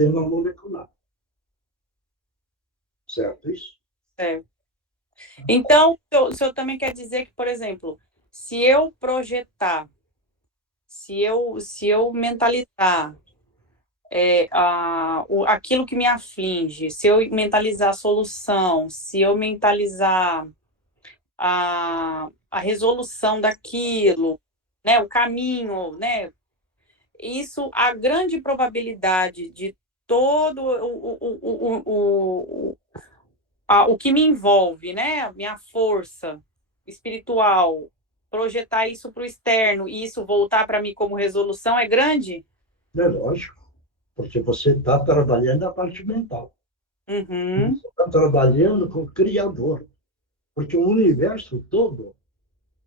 sistema molecular. Certo isso? É. Então, o senhor também quer dizer que, por exemplo, se eu projetar, se eu mentalizar aquilo que me aflige, se eu mentalizar a solução, se eu mentalizar a resolução daquilo, né, o caminho, né, isso, a grande probabilidade de todo o que me envolve, né, a minha força espiritual, projetar isso para o externo e isso voltar para mim como resolução é grande? É lógico, porque você está trabalhando a parte mental. Uhum. Você está trabalhando com o Criador. Porque o universo todo,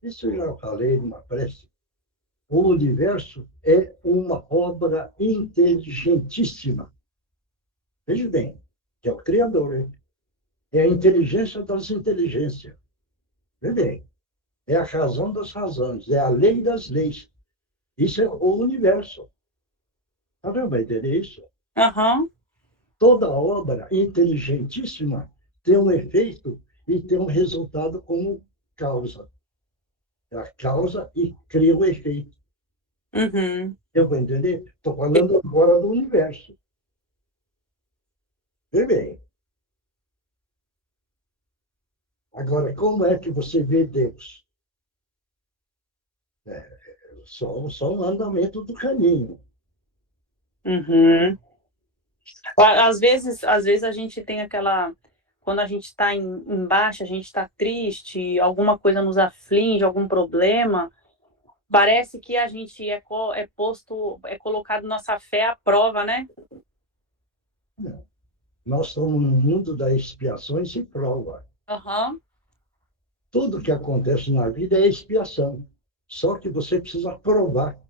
isso eu já falei numa prece, o universo é uma obra inteligentíssima. Veja bem, que é o Criador, hein? É a inteligência das inteligências. Veja bem, é a razão das razões, é a lei das leis. Isso é o universo. Caramba, entender isso? Aham. Toda obra inteligentíssima tem um efeito e tem um resultado como causa. É a causa e cria o efeito. Uhum. Eu vou entender? Estou falando agora do universo. Vê bem. Agora, como é que você vê Deus? Só um andamento do caminho. Uhum. Às vezes a gente tem aquela. Quando a gente está embaixo, a gente está triste, alguma coisa nos aflige, algum problema, parece que a gente é posto, é colocado nossa fé à prova, né? Não. Nós estamos no mundo das expiações e prova. Aham, Tudo que acontece na vida é expiação. Só que você precisa provar.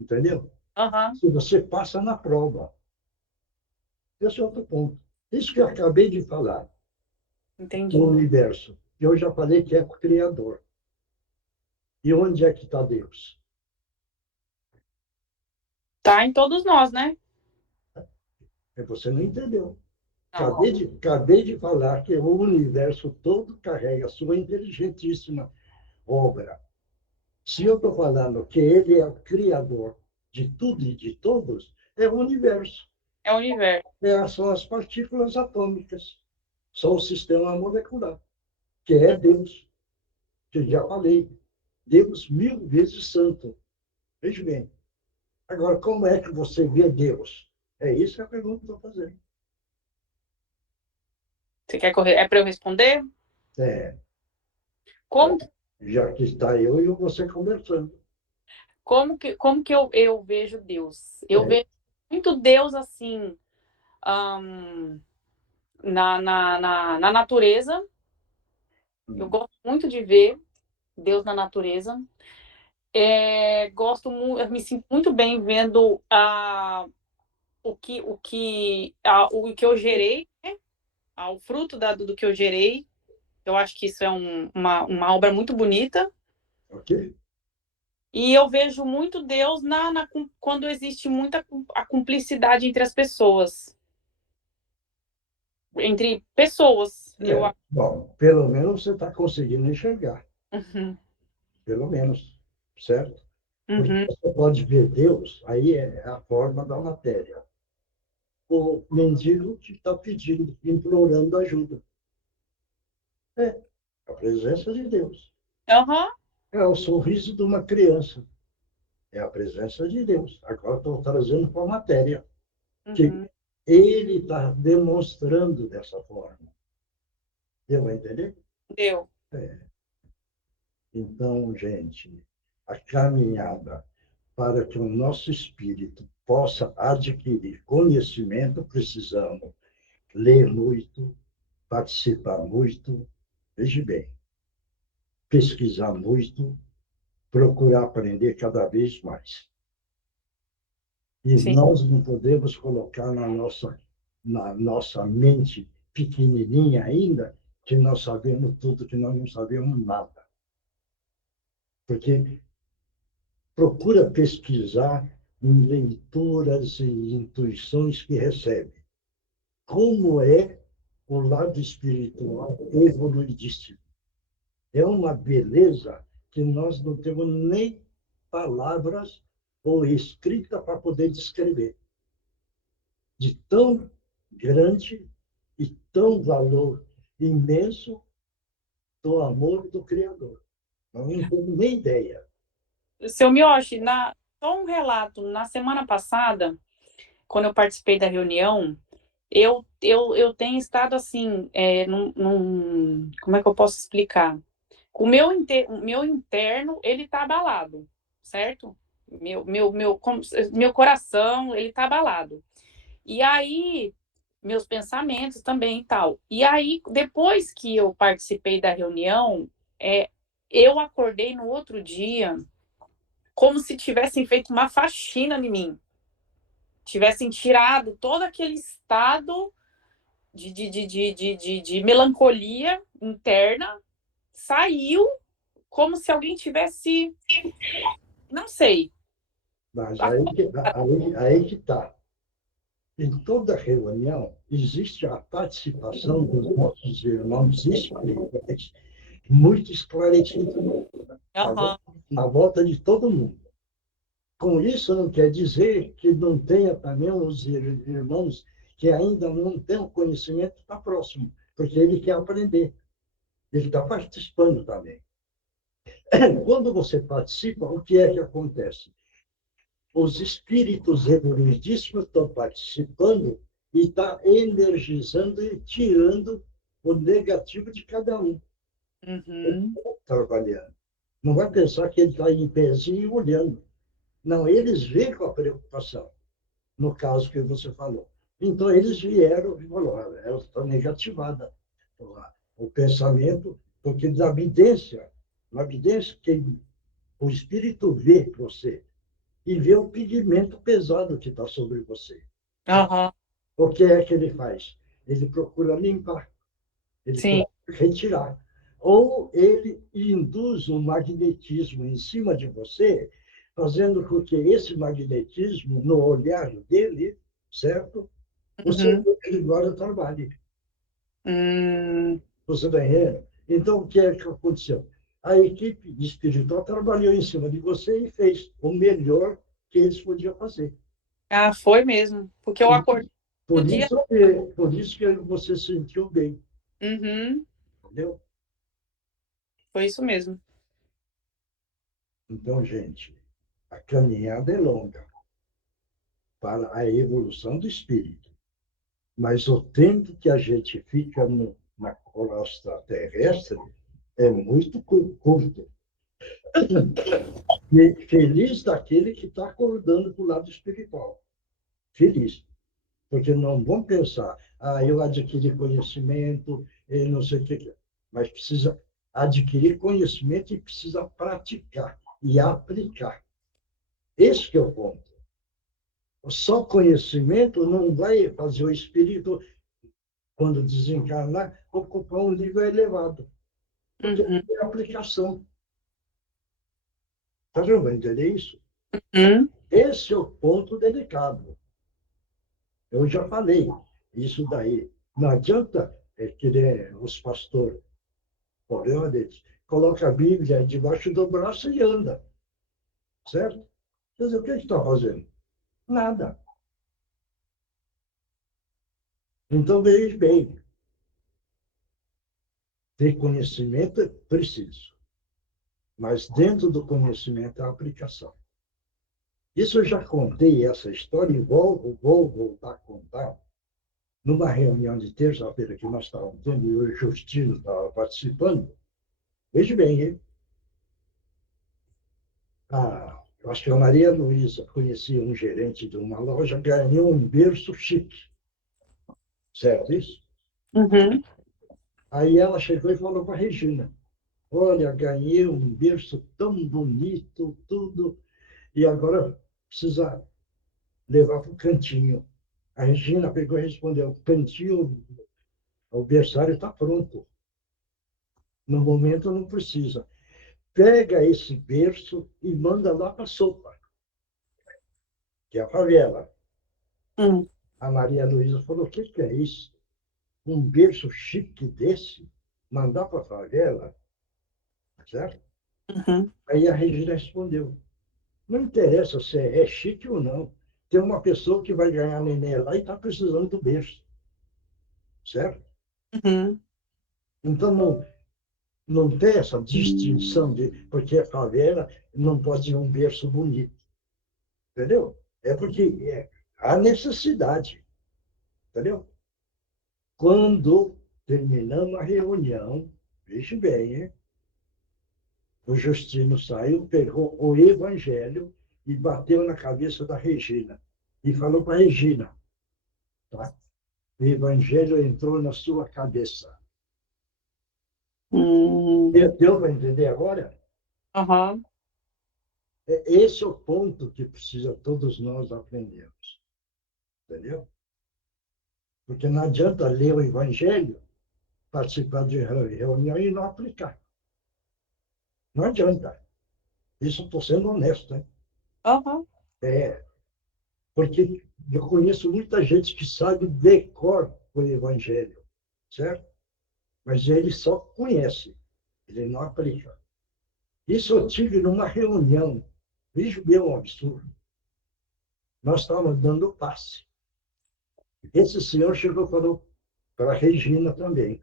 Entendeu? aham, Se você passa na prova. Esse é outro ponto. Isso que eu acabei de falar, o entendi. universo. Eu já falei que é o Criador. E onde é que está Deus? Tá em todos nós, né? Você não entendeu. Não. Acabei de falar que o universo todo carrega a sua inteligentíssima obra. Se eu estou falando que ele é o criador de tudo e de todos, é o universo. É o universo. São as partículas atômicas. São o sistema molecular, que é Deus, que eu já falei. Deus 1000 vezes santo. Veja bem. Agora, como é que você vê Deus? É isso que a pergunta que eu estou fazendo. Você quer correr? É para eu responder? É, Como, já que está eu e você conversando. como que eu vejo Deus? Eu É, vejo muito Deus assim, ahn, na natureza. Eu gosto muito de ver Deus na natureza. Eu me sinto muito bem vendo o que eu gerei, né? O fruto do que eu gerei. Eu acho que isso é uma obra muito bonita. ok? E eu vejo muito Deus quando existe muita a cumplicidade entre as pessoas. Entre pessoas. Bom, pelo menos você está conseguindo enxergar. Uhum, Pelo menos, certo? Porque uhum, você pode ver Deus, aí é a forma da matéria. O mendigo que está pedindo, implorando ajuda. É a presença de Deus. uhum, É o sorriso de uma criança. É a presença de Deus. Agora estou trazendo para a matéria, que uhum. ele está demonstrando dessa forma. Deu a entender? Deu. É. Então, gente, a caminhada para que o nosso espírito possa adquirir conhecimento, precisamos ler muito, participar muito, veja bem, pesquisar muito, procurar aprender cada vez mais. E Sim, nós não podemos colocar na nossa mente pequenininha ainda que nós sabemos tudo, que nós não sabemos nada. Porque procura pesquisar, em leituras e intuições que recebe. Como é o lado espiritual evoluidíssimo. É uma beleza que nós não temos nem palavras ou escrita para poder descrever. De tão grande e tão valor imenso do amor do Criador. Nós não temos nem ideia. Seu Miyoshi, só um relato. Na semana passada, quando eu participei da reunião, eu tenho estado assim, como é que eu posso explicar? O meu interno, ele tá abalado, certo? Meu coração, ele tá abalado. E aí, meus pensamentos também e tal. E aí, depois que eu participei da reunião, eu acordei no outro dia como se tivessem feito uma faxina em mim. Tivessem tirado todo aquele estado de melancolia interna, saiu como se alguém tivesse, não sei. Mas aí que está. Em toda reunião, existe a participação dos nossos irmãos espirituais muito esclarecidos Aham. na volta de todo mundo. Com isso, não quer dizer que não tenha também os irmãos que ainda não têm o conhecimento está próximo, porque ele quer aprender, ele está participando também. Quando você participa, o que é que acontece? Os espíritos evoluidíssimos estão participando e está energizando e tirando o negativo de cada um. Uhum. Trabalhando. Não vai pensar que ele está em pezinho olhando. Não, eles veem com a preocupação, no caso que você falou. Então, eles vieram e falaram, ela está negativada. O pensamento, porque na evidência que o espírito vê você e vê o pigmento pesado que está sobre você. Aham. O que é que ele faz? Ele procura limpar, ele Sim. procura retirar. Ou ele induz um magnetismo em cima de você, fazendo com que esse magnetismo, no olhar dele, certo? O seu Uhum. agora trabalhe. Hum. Você está entendendo? Então, o que é que aconteceu? A equipe espiritual trabalhou em cima de você e fez o melhor que eles podiam fazer. Ah, foi mesmo. Porque eu acordei no dia. Por isso que você se sentiu bem, Uhum. entendeu? Foi isso mesmo. Então, gente, a caminhada é longa para a evolução do espírito, mas o tempo que a gente fica na crosta terrestre é muito curto. E feliz daquele que está acordando para o lado espiritual. Feliz. Porque não vão pensar, eu adquiri conhecimento, não sei o que. Mas precisa adquirir conhecimento e precisa praticar e aplicar. Esse que é o ponto. Só conhecimento não vai fazer o espírito, quando desencarnar, ocupar um nível elevado, porque Uhum. é aplicação. Está vendo? Vai entender isso? Uhum. Esse é o ponto delicado. Eu já falei isso daí. Não adianta querer os pastores, o problema deles, coloca a Bíblia debaixo do braço e anda, certo? Quer dizer, o que está fazendo? Nada. Então, veja bem, ter conhecimento é preciso, mas dentro do conhecimento é a aplicação. Isso eu já contei essa história e vou voltar a contar numa reunião de terça-feira que nós estávamos tendo e o Justino estava participando. Veja bem, hein? Eu acho que a Maria Luísa conhecia um gerente de uma loja, ganhou um berço chique, certo isso? Uhum. Aí ela chegou e falou para a Regina, olha, ganhei um berço tão bonito, tudo, e agora precisa levar para o cantinho. A Regina pegou e respondeu, o cantinho, o berçário está pronto. No momento não precisa. Pega esse berço e manda lá para a sopa. que é a favela. Hum. A Maria Luísa falou, o que é isso? Um berço chique desse? Mandar para a favela? Certo? Uhum. Aí a Regina respondeu, não interessa se é chique ou não. Tem uma pessoa que vai ganhar neném lá e está precisando do berço. Certo? Uhum. Então, não tem essa distinção de porque é favela, não pode ir um berço bonito. Entendeu? É porque há necessidade. Entendeu? Quando terminamos a reunião, veja bem, hein? O Justino saiu, pegou o Evangelho e bateu na cabeça da Regina. E falou para a Regina, tá? O Evangelho entrou na sua cabeça. Hum. Deu para entender agora? Aham. Esse é o ponto que precisa todos nós aprendermos. Entendeu? Porque não adianta ler o Evangelho, participar de reunião e não aplicar. Não adianta. Isso estou sendo honesto, hein? Aham. É, porque eu conheço muita gente que sabe de cor o Evangelho, certo? Mas ele só conhece, ele não aplica. Isso eu tive numa reunião, veja bem um absurdo. Nós estávamos dando passe. Esse senhor chegou e falou para a Regina também.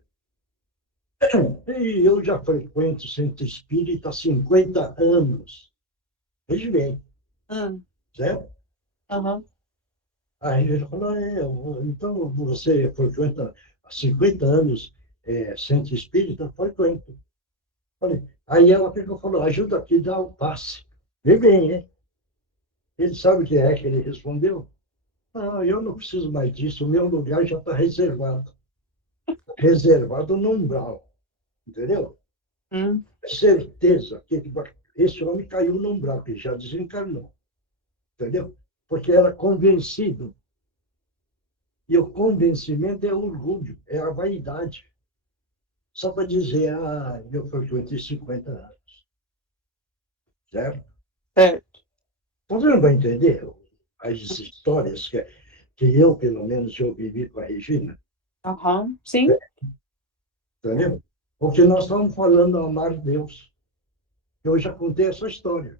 E eu já frequento o Centro Espírita há 50 anos. Veja bem, Hum. certo? Aham. Aí ele falou, então você frequenta há 50 anos Centro Espírita? Frequento. Falei, aí ela pegou e falou, ajuda aqui, dá o passe. Vê bem, hein? Ele sabe o que é que ele respondeu? Ah, eu não preciso mais disso, o meu lugar já está reservado. Reservado no umbral, entendeu? Hum. Certeza que esse homem caiu no umbral, que já desencarnou, entendeu? Porque era convencido. E o convencimento é orgulho, é a vaidade. Só para dizer, eu frequentei 50 anos, certo? Certo. Você não vai entender as histórias que eu, pelo menos, eu vivi com a Regina, Aham. Sim. entendeu? Porque nós estamos falando amar Deus. Eu já contei essa história.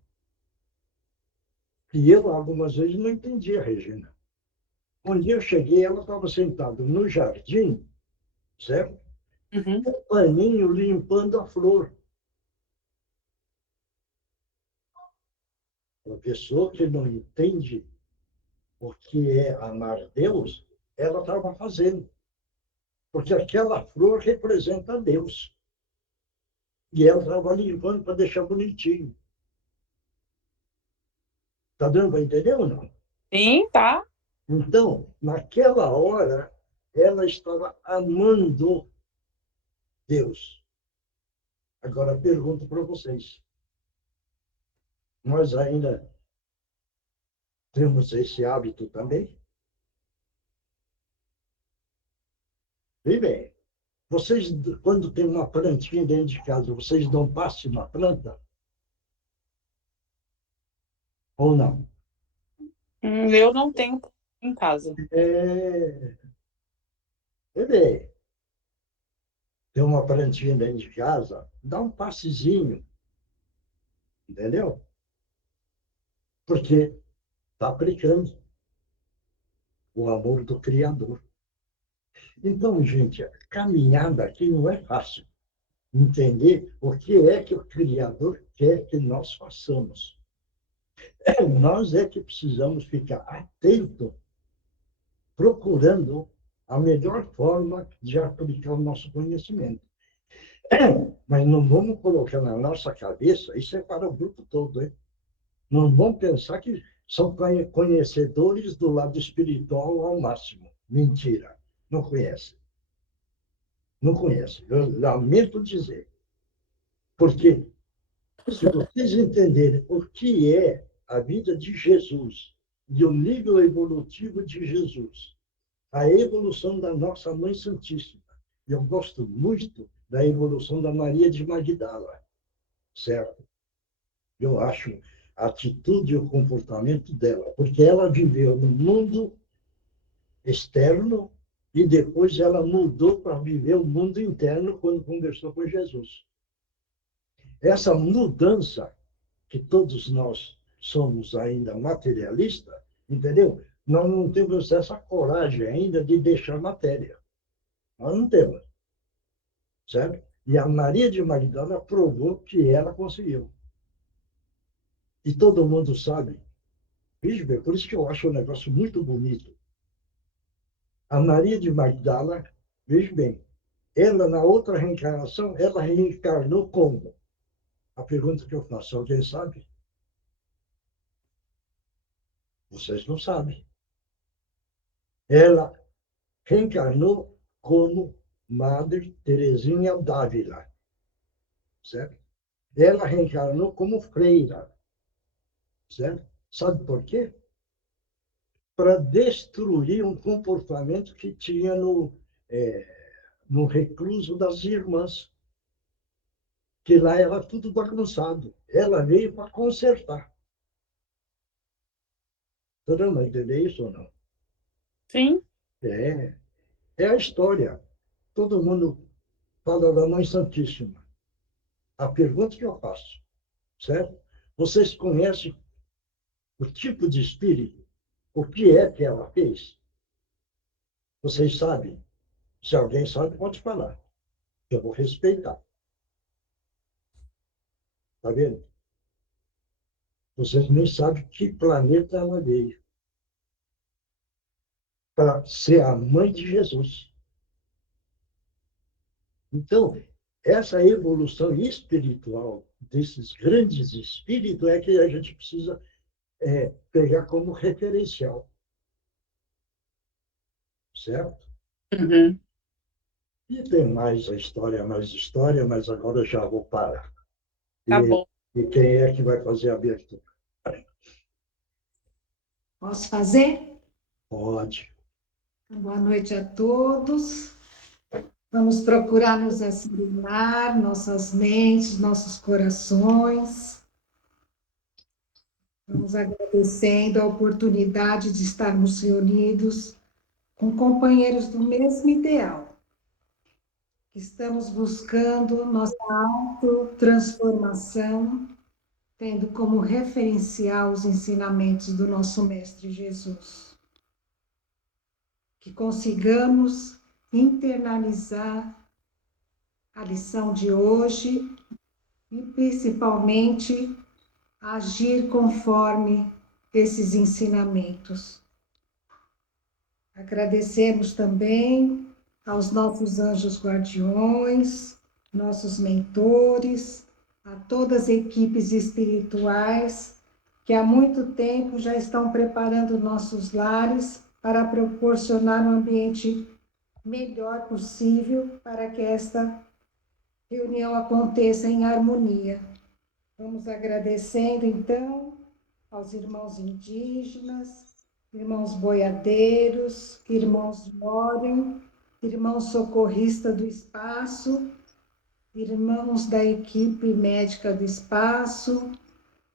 E eu, algumas vezes, não entendi a Regina. Um dia eu cheguei, ela estava sentada no jardim, certo? Uhum. Um paninho limpando a flor. Uma pessoa que não entende o que é amar Deus, ela estava fazendo. Porque aquela flor representa Deus. E ela estava limpando para deixar bonitinho. Está dando para entender ou não? Sim, tá. Então, naquela hora, ela estava amando Deus. Agora, pergunto para vocês: nós ainda temos esse hábito também? Vê bem, vocês, quando tem uma plantinha dentro de casa, vocês dão passe na planta ou não? Eu não tenho em casa. É, vê bem, tem uma plantinha dentro de casa, dá um passezinho, entendeu? Porque está aplicando o amor do Criador. Então, gente, a caminhada aqui não é fácil. Entender o que é que o Criador quer que nós façamos. Nós é que precisamos ficar atentos, procurando a melhor forma de aplicar o nosso conhecimento. Mas não vamos colocar na nossa cabeça, isso é para o grupo todo, hein? Não vamos pensar que são conhecedores do lado espiritual ao máximo. Mentira. Não conhece. Não conhece. Eu lamento dizer. Porque se vocês entenderem o que é a vida de Jesus e o nível evolutivo de Jesus, a evolução da nossa Mãe Santíssima, eu gosto muito da evolução da Maria de Magdala, certo? Eu acho a atitude e o comportamento dela, porque ela viveu no mundo externo e depois ela mudou para viver o mundo interno quando conversou com Jesus. Essa mudança, que todos nós somos ainda materialistas, entendeu? Nós não temos essa coragem ainda de deixar a matéria. Nós não temos, certo? E a Maria de Magdala provou que ela conseguiu. E todo mundo sabe. Veja bem, por isso que eu acho um negócio muito bonito. A Maria de Magdala, veja bem, ela, na outra reencarnação, ela reencarnou como? A pergunta que eu faço, alguém sabe? Vocês não sabem. Ela reencarnou como Madre Teresinha d'Ávila, certo? Ela reencarnou como freira, certo? Sabe por quê? Para destruir um comportamento que tinha no recluso das irmãs, que lá era tudo bagunçado. Ela veio para consertar. Você não entendeu isso ou não? Sim. É, é a história. Todo mundo fala da Mãe Santíssima. A pergunta que eu faço, certo? Vocês conhecem o tipo de espírito? O que é que ela fez? Vocês sabem? Se alguém sabe, pode falar. Eu vou respeitar. Tá vendo? Vocês nem sabem que planeta ela veio para ser a mãe de Jesus. Então, essa evolução espiritual desses grandes espíritos é que a gente precisa pegar como referencial, certo? Uhum. E tem mais história, mas agora eu já vou parar. Tá E, bom. e quem é que vai fazer a abertura? Posso fazer? Pode. Boa noite a todos. Vamos procurar nos assimilar, nossas mentes, nossos corações. Vamos agradecendo a oportunidade de estarmos reunidos com companheiros do mesmo ideal. Estamos buscando nossa autotransformação, tendo como referencial os ensinamentos do nosso Mestre Jesus. Que consigamos internalizar a lição de hoje e, principalmente, agir conforme esses ensinamentos. Agradecemos também aos nossos anjos guardiões, nossos mentores, a todas as equipes espirituais que há muito tempo já estão preparando nossos lares para proporcionar um ambiente melhor possível para que esta reunião aconteça em harmonia. Vamos agradecendo, então, aos irmãos indígenas, irmãos boiadeiros, irmãos de Orion, irmãos socorristas do espaço, irmãos da equipe médica do espaço,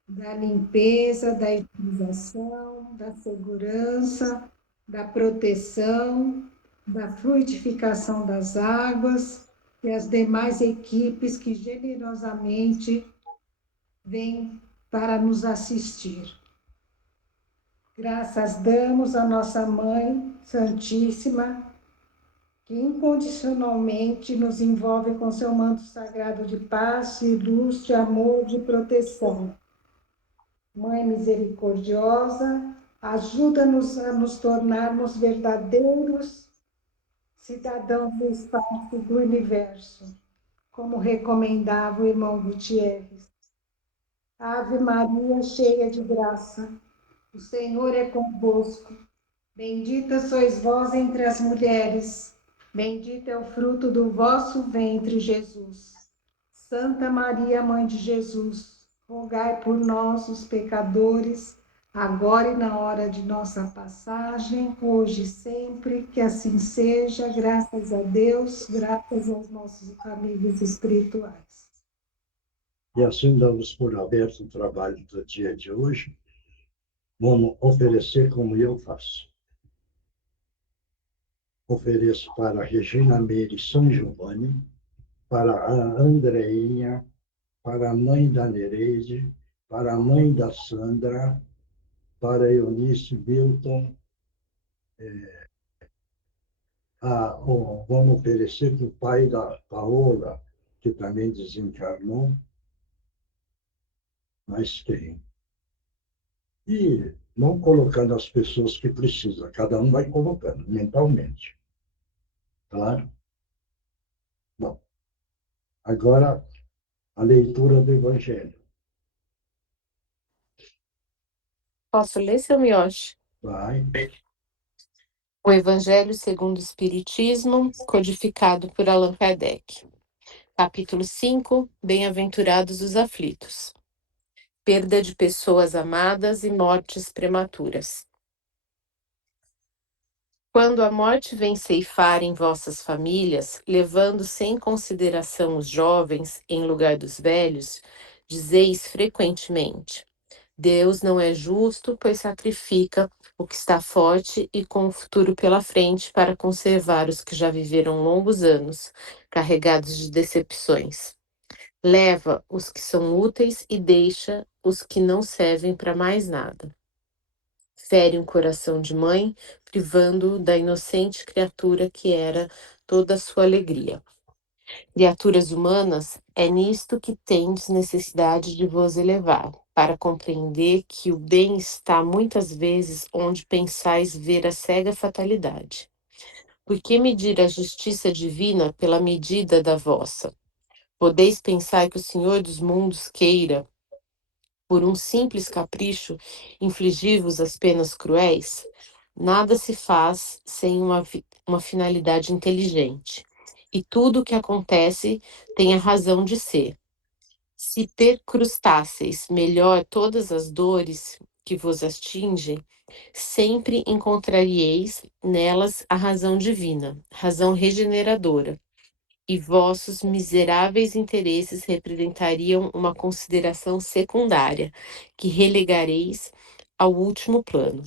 da limpeza, da higienização, da segurança, da proteção, da fluidificação das águas e as demais equipes que generosamente vêm para nos assistir. Graças damos à nossa Mãe Santíssima, que incondicionalmente nos envolve com seu manto sagrado de paz, de luz, de amor, de proteção. Mãe misericordiosa, ajuda-nos a nos tornarmos verdadeiros cidadãos do espaço do universo, como recomendava o irmão Gutierrez. Ave Maria, cheia de graça, o Senhor é convosco. Bendita sois vós entre as mulheres, bendito é o fruto do vosso ventre, Jesus. Santa Maria, Mãe de Jesus, rogai por nós, os pecadores, agora e na hora de nossa passagem, hoje e sempre, que assim seja, graças a Deus, graças aos nossos amigos espirituais. E assim damos por aberto o trabalho do dia de hoje. Vamos oferecer como eu faço. Ofereço para a Regina Meire São Giovanni, para a Andreinha, para a mãe da Nereide, para a mãe da Sandra, para a Eunice Bilton. Vamos oferecer para o pai da Paola, que também desencarnou. Mas quem? E não colocando as pessoas que precisam, cada um vai colocando mentalmente. Claro? Bom, agora a leitura do Evangelho. Posso ler, seu Mioche? Vai. O Evangelho segundo o Espiritismo, codificado por Allan Kardec. Capítulo 5. Bem-aventurados os aflitos. Perda de pessoas amadas e mortes prematuras. Quando a morte vem ceifar em vossas famílias, levando sem consideração os jovens em lugar dos velhos, dizeis frequentemente: Deus não é justo, pois sacrifica o que está forte e com o futuro pela frente para conservar os que já viveram longos anos, carregados de decepções. Leva os que são úteis e deixa os que não servem para mais nada. Fere um coração de mãe, privando-o da inocente criatura que era toda a sua alegria. Criaturas humanas, é nisto que tendes necessidade de vos elevar, para compreender que o bem está muitas vezes onde pensais ver a cega fatalidade. Por que medir a justiça divina pela medida da vossa? Podeis pensar que o Senhor dos mundos queira, por um simples capricho, infligir-vos as penas cruéis? Nada se faz sem uma finalidade inteligente. E tudo o que acontece tem a razão de ser. Se percrustasseis melhor todas as dores que vos atingem, sempre encontraríeis nelas a razão divina, razão regeneradora, e vossos miseráveis interesses representariam uma consideração secundária, que relegareis ao último plano.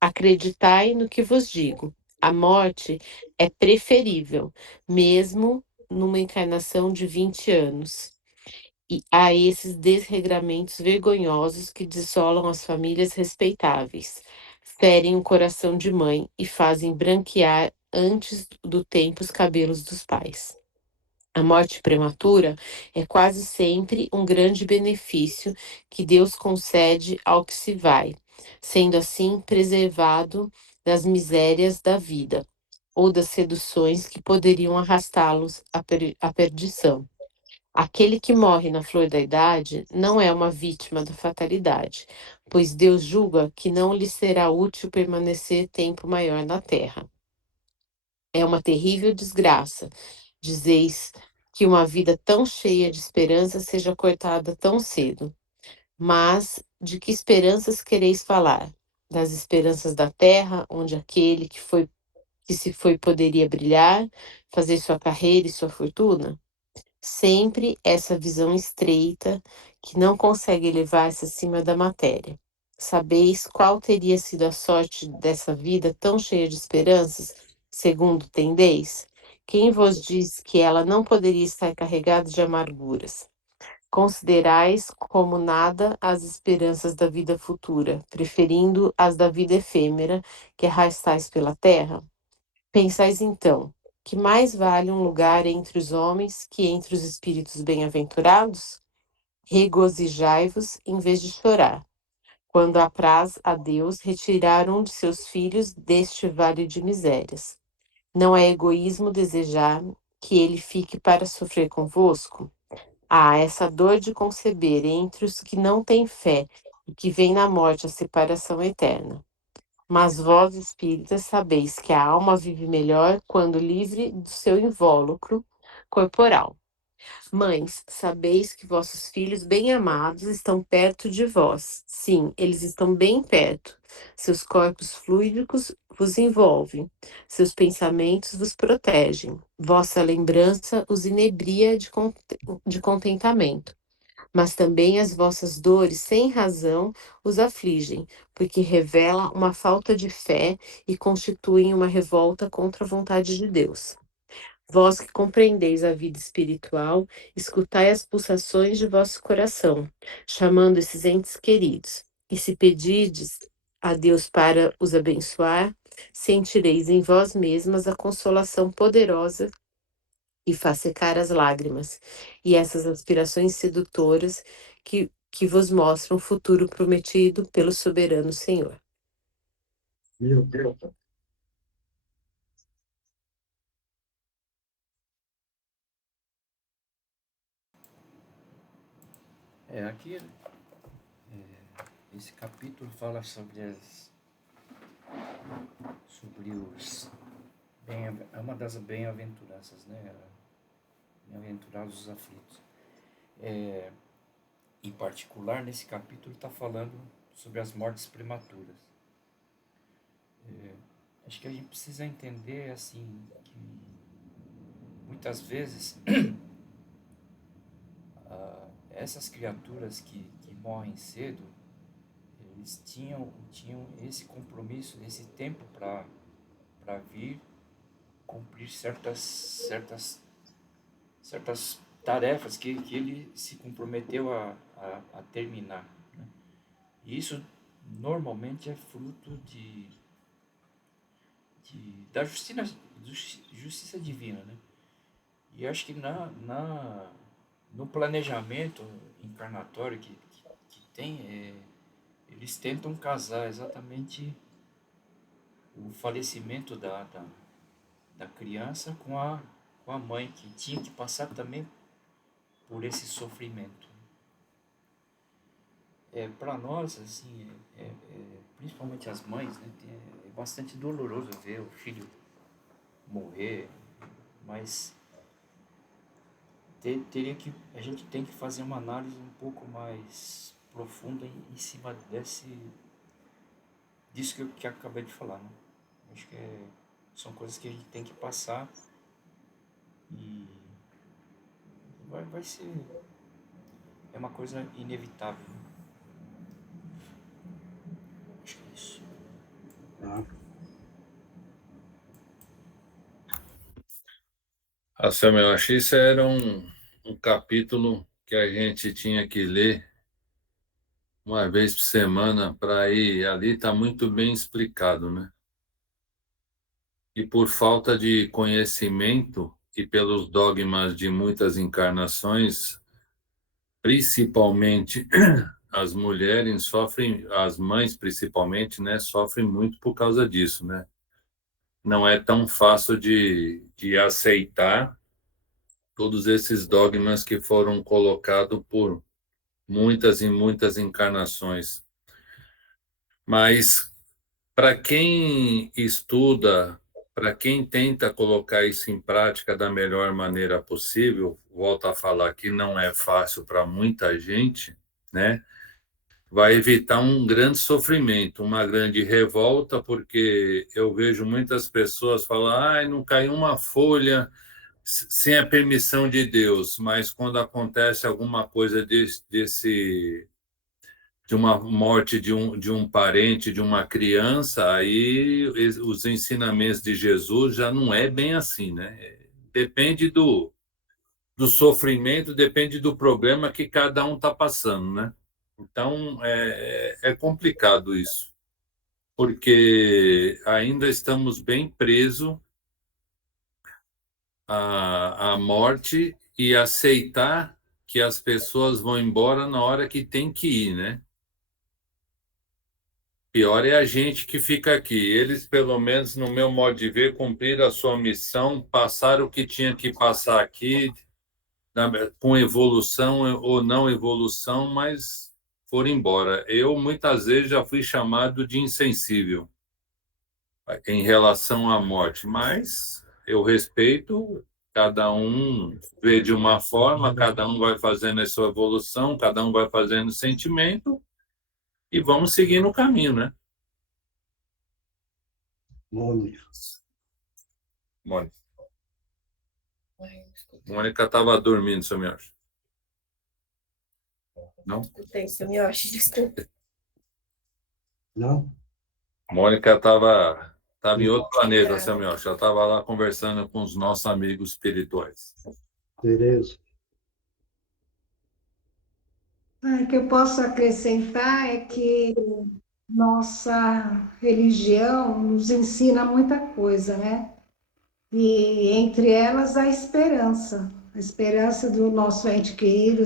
Acreditai no que vos digo. A morte é preferível, mesmo numa encarnação de 20 anos, e a esses desregramentos vergonhosos que desolam as famílias respeitáveis, ferem o coração de mãe e fazem branquear antes do tempo os cabelos dos pais. A morte prematura é quase sempre um grande benefício que Deus concede ao que se vai, sendo assim preservado das misérias da vida ou das seduções que poderiam arrastá-los à perdição. Aquele que morre na flor da idade não é uma vítima da fatalidade, pois Deus julga que não lhe será útil permanecer tempo maior na terra. É uma terrível desgraça, dizeis, que uma vida tão cheia de esperança seja cortada tão cedo. Mas de que esperanças quereis falar? Das esperanças da terra, onde aquele que se foi poderia brilhar, fazer sua carreira e sua fortuna? Sempre essa visão estreita que não consegue elevar-se acima da matéria. Sabeis qual teria sido a sorte dessa vida tão cheia de esperanças, segundo tendeis? Quem vos diz que ela não poderia estar carregada de amarguras? Considerais como nada as esperanças da vida futura, preferindo as da vida efêmera que arrastais pela terra? Pensais então, que mais vale um lugar entre os homens que entre os espíritos bem-aventurados? Regozijai-vos em vez de chorar, quando apraz a Deus retirar um de seus filhos deste vale de misérias. Não é egoísmo desejar que ele fique para sofrer convosco? Essa dor de conceber entre os que não têm fé e que vem na morte a separação eterna. Mas vós, espíritas, sabeis que a alma vive melhor quando livre do seu invólucro corporal. Mães, sabeis que vossos filhos bem-amados estão perto de vós. Sim, eles estão bem perto. Seus corpos fluídicos vos envolvem, seus pensamentos vos protegem. Vossa lembrança os inebria de contentamento. mas também as vossas dores sem razão os afligem, porque revela uma falta de fé e constituem uma revolta contra a vontade de Deus. Vós que compreendeis a vida espiritual, escutai as pulsações de vosso coração, chamando esses entes queridos. E se pedirdes a Deus para os abençoar, sentireis em vós mesmas a consolação poderosa e faz secar as lágrimas, e essas aspirações sedutoras que vos mostram o futuro prometido pelo soberano Senhor. Meu Deus. Aqui esse capítulo fala sobre os é uma das bem-aventuranças, né? Bem-aventurados os aflitos. Em particular, nesse capítulo está falando sobre as mortes prematuras. Acho que a gente precisa entender assim que muitas vezes essas criaturas que morrem cedo, eles tinham esse compromisso, esse tempo para vir cumprir certas tarefas que ele se comprometeu a terminar, né? E isso normalmente é fruto da justiça divina, né? E acho que no planejamento encarnatório que tem, eles tentam casar exatamente o falecimento da criança com a mãe, que tinha que passar também por esse sofrimento. Para nós, assim, principalmente as mães, né, é bastante doloroso ver o filho morrer, mas a gente tem que fazer uma análise um pouco mais profunda em cima disso que eu acabei de falar, né? Acho que são coisas que a gente tem que passar e vai ser uma coisa inevitável, né? Acho que é isso. Samuel, eu achei que isso era um capítulo que a gente tinha que ler uma vez por semana para ir. Ali está muito bem explicado, né? E por falta de conhecimento e pelos dogmas de muitas encarnações, principalmente as mulheres sofrem, as mães principalmente, né, sofrem muito por causa disso, né? Não é tão fácil de aceitar todos esses dogmas que foram colocados por muitas e muitas encarnações. Mas para quem estuda, para quem tenta colocar isso em prática da melhor maneira possível, volto a falar que não é fácil para muita gente, né? Vai evitar um grande sofrimento, uma grande revolta, porque eu vejo muitas pessoas falar, não caiu uma folha sem a permissão de Deus, mas quando acontece alguma coisa de uma morte de um parente, de uma criança, aí os ensinamentos de Jesus já não é bem assim, né? Depende do sofrimento, depende do problema que cada um está passando, né? Então, é complicado isso, porque ainda estamos bem presos à morte e aceitar que as pessoas vão embora na hora que tem que ir, né? Pior é a gente que fica aqui. Eles, pelo menos, no meu modo de ver, cumpriram a sua missão, passaram o que tinha que passar aqui, com evolução ou não evolução, mas foram embora. Eu, muitas vezes, já fui chamado de insensível em relação à morte, mas eu respeito, cada um vê de uma forma, cada um vai fazendo a sua evolução, cada um vai fazendo sentimento e vamos seguindo o caminho, né? Mônica. Mônica estava dormindo, seu meu. Não? Tem, seu Miyoshi, desculpa. Não? Mônica estava em outro planeta, Obrigada. Samuel. Já estava lá conversando com os nossos amigos espirituais. Tereza. O que eu posso acrescentar é que nossa religião nos ensina muita coisa, né? E entre elas a esperança do nosso ente querido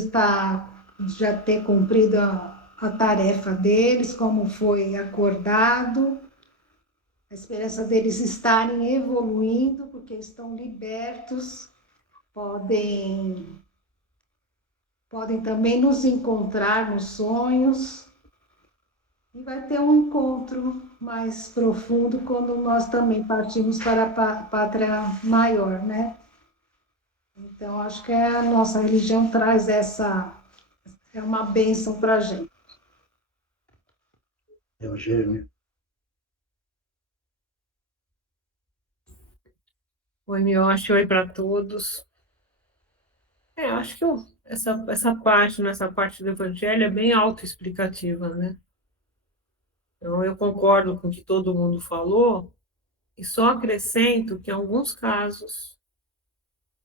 já ter cumprido a tarefa deles, como foi acordado, a esperança deles estarem evoluindo, porque estão libertos, podem também nos encontrar nos sonhos, e vai ter um encontro mais profundo quando nós também partimos para a pátria maior, né? Então, acho que a nossa religião traz é uma bênção para a gente. Eugênio. Oi, Miyoshi, oi para todos. Acho que essa parte do Evangelho é bem autoexplicativa, né? Então, eu concordo com o que todo mundo falou, e só acrescento que, em alguns casos,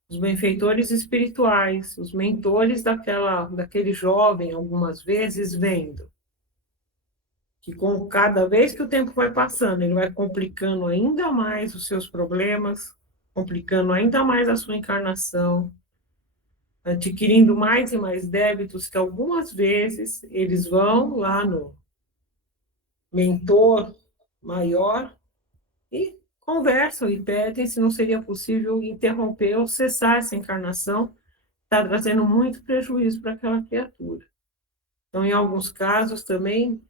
os benfeitores espirituais, os mentores daquele jovem, algumas vezes, vendo que com cada vez que o tempo vai passando, ele vai complicando ainda mais os seus problemas, complicando ainda mais a sua encarnação, adquirindo mais e mais débitos, que algumas vezes eles vão lá no mentor maior e conversam e pedem se não seria possível interromper ou cessar essa encarnação, está trazendo muito prejuízo para aquela criatura. Então, em alguns casos também,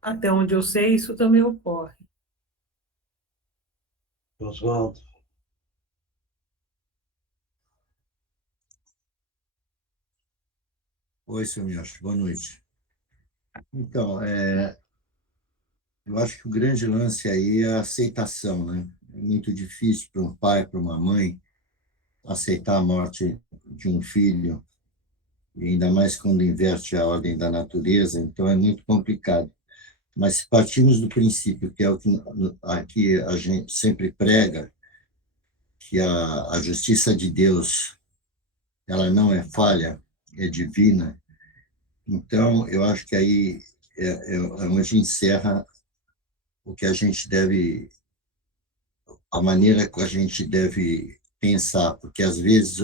até onde eu sei, isso também ocorre. Oswaldo. Oi, seu Miyoshi, boa noite. Então, eu acho que o grande lance aí é a aceitação, né? É muito difícil para um pai, para uma mãe, aceitar a morte de um filho, e ainda mais quando inverte a ordem da natureza, então é muito complicado. Mas se partimos do princípio, que é o que aqui a gente sempre prega, que a justiça de Deus, ela não é falha, é divina. Então, eu acho que aí é onde encerra o que a gente deve, a maneira que a gente deve pensar, porque às vezes,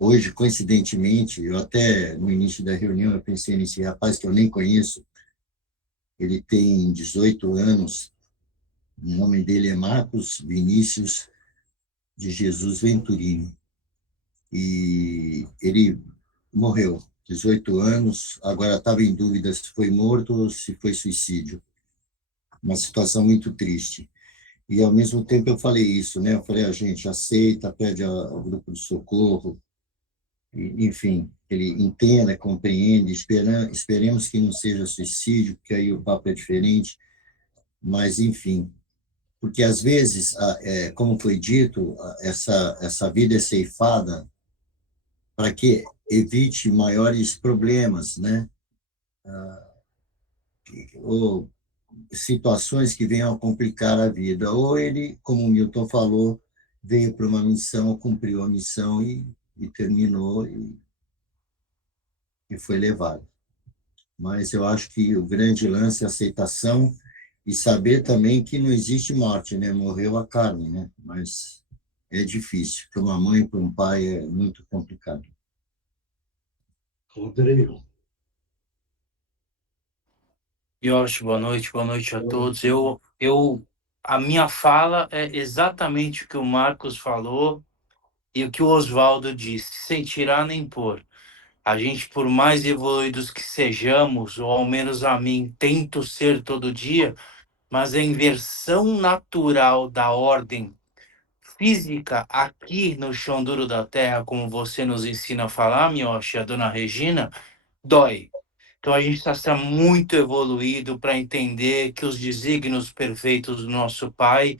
hoje, coincidentemente, eu até no início da reunião eu pensei nesse rapaz que eu nem conheço, ele tem 18 anos, o nome dele é Marcos Vinícius de Jesus Venturini, e ele morreu, 18 anos, agora estava em dúvida se foi morto ou se foi suicídio. Uma situação muito triste. E, ao mesmo tempo, eu falei isso, né? Eu falei, a gente aceita, pede ao grupo de socorro, e, enfim, ele entenda, compreende, esperemos que não seja suicídio, porque aí o papo é diferente, mas, enfim, porque, às vezes, como foi dito, essa vida é ceifada para que evite maiores problemas, né? Ou situações que venham a complicar a vida. Ou ele, como o Milton falou, veio para uma missão, cumpriu a missão e terminou e foi levado. Mas eu acho que o grande lance é a aceitação e saber também que não existe morte, né? Morreu a carne, né? Mas é difícil. Para uma mãe, para um pai, é muito complicado. Rodrigo. Yoshi, boa noite a todos. A minha fala é exatamente o que o Marcos falou e o que o Oswaldo disse, sem tirar nem pôr. A gente, por mais evoluídos que sejamos, ou ao menos a mim, tento ser todo dia, mas a inversão natural da ordem física aqui no chão duro da Terra, como você nos ensina a falar, Miyoshi, a dona Regina, dói. Então a gente está muito evoluído para entender que os desígnios perfeitos do nosso Pai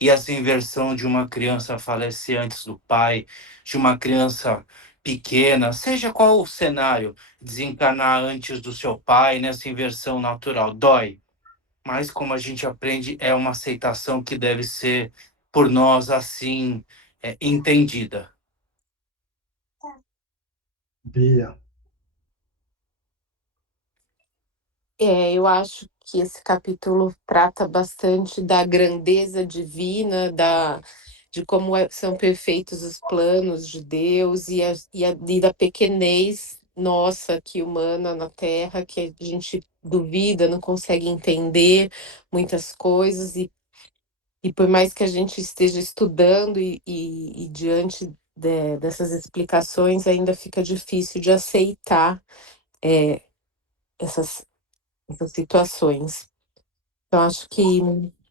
e essa inversão de uma criança falecer antes do pai, de uma criança pequena, seja qual o cenário, desencarnar antes do seu pai, nessa inversão natural, dói. Mas como a gente aprende, é uma aceitação que deve ser, por nós, assim, entendida. Bia, Eu acho que esse capítulo trata bastante da grandeza divina, de como são perfeitos os planos de Deus e da pequenez nossa aqui humana na Terra, que a gente duvida, não consegue entender muitas coisas, e por mais que a gente esteja estudando e diante dessas explicações, ainda fica difícil de aceitar é, essas situações. Então, acho que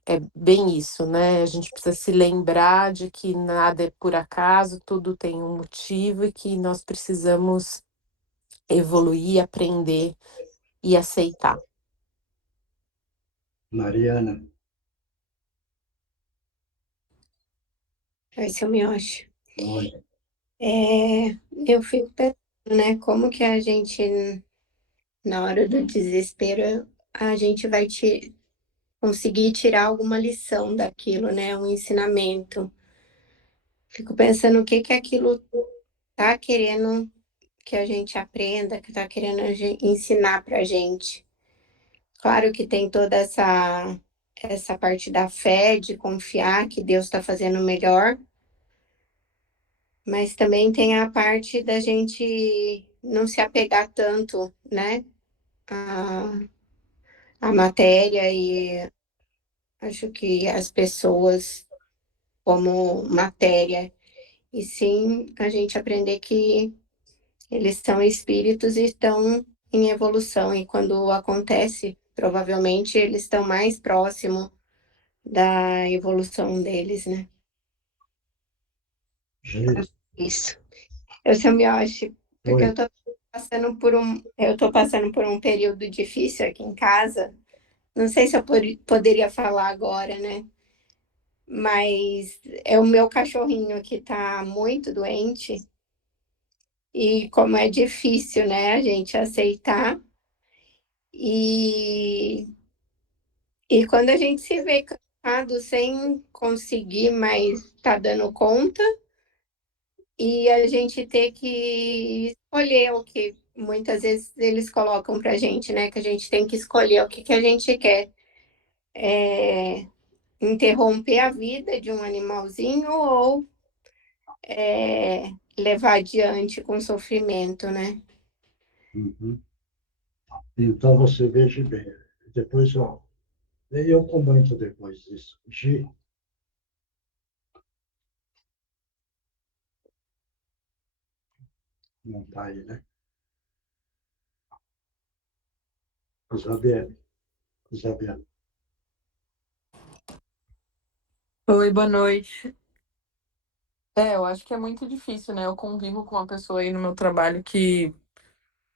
é bem isso, né? A gente precisa se lembrar de que nada é por acaso, tudo tem um motivo e que nós precisamos evoluir, aprender e aceitar. Mariana, Oi, seu Miyoshi. oi. Eu fico pensando, né, como que a gente, na hora do desespero, a gente vai conseguir tirar alguma lição daquilo, né, um ensinamento. Fico pensando o que aquilo tá querendo que a gente aprenda, que tá querendo ensinar pra gente. Claro que tem toda essa parte da fé, de confiar que Deus está fazendo o melhor, mas também tem a parte da gente não se apegar tanto, né, à matéria, e acho que as pessoas como matéria, e sim a gente aprender que eles são espíritos e estão em evolução, e quando acontece, provavelmente eles estão mais próximos da evolução deles, né? Gente, Isso. Eu sou Miyoshi, porque oi. eu tô passando por um período difícil aqui em casa. Não sei se eu poderia falar agora, né? Mas é o meu cachorrinho que tá muito doente, e como é difícil, né, a gente aceitar. E, e quando a gente se vê cansado sem conseguir mais tá dando conta, e a gente ter que escolher o que muitas vezes eles colocam pra gente, né? Que a gente tem que escolher o que a gente quer. Interromper a vida de um animalzinho ou levar adiante com sofrimento, né? Uhum. Então você veja bem. Depois, ó, eu comento depois disso. Gi, não está aí, né? Isabel, Isabel. Oi, boa noite. Eu acho que é muito difícil, né? Eu convivo com uma pessoa aí no meu trabalho que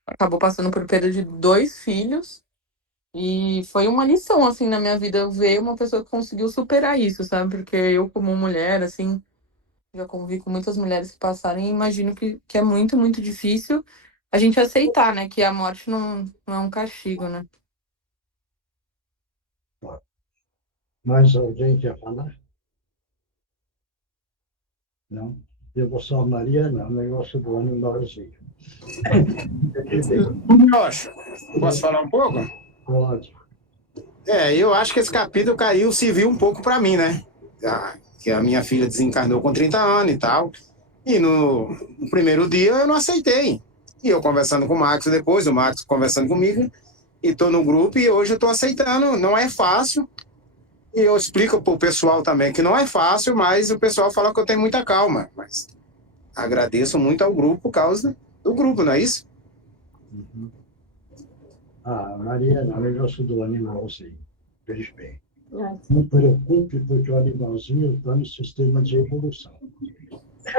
acabou passando por perda de 2 filhos e foi uma lição, assim, na minha vida eu ver uma pessoa que conseguiu superar isso, sabe? Porque eu, como mulher, assim, já convivi com muitas mulheres que passaram e imagino que é muito, muito difícil a gente aceitar, né? Que a morte não é um castigo, né? Mais alguém quer falar? Não? Eu vou só Mariana, o negócio do animalzinho. Poxa, posso falar um pouco? Pode. Eu acho que esse capítulo caiu, serviu um pouco para mim, né? Que a minha filha desencarnou com 30 anos e tal. E no primeiro dia eu não aceitei. E eu conversando com o Max depois, o Max conversando comigo, e tô no grupo e hoje eu tô aceitando. Não é fácil. E eu explico pro pessoal também que não é fácil, mas o pessoal fala que eu tenho muita calma. Mas agradeço muito ao grupo por causa do grupo, não é isso? Uhum. Mariana, o negócio do animalzinho. Veja bem. Não preocupe, porque o animalzinho está no sistema de evolução.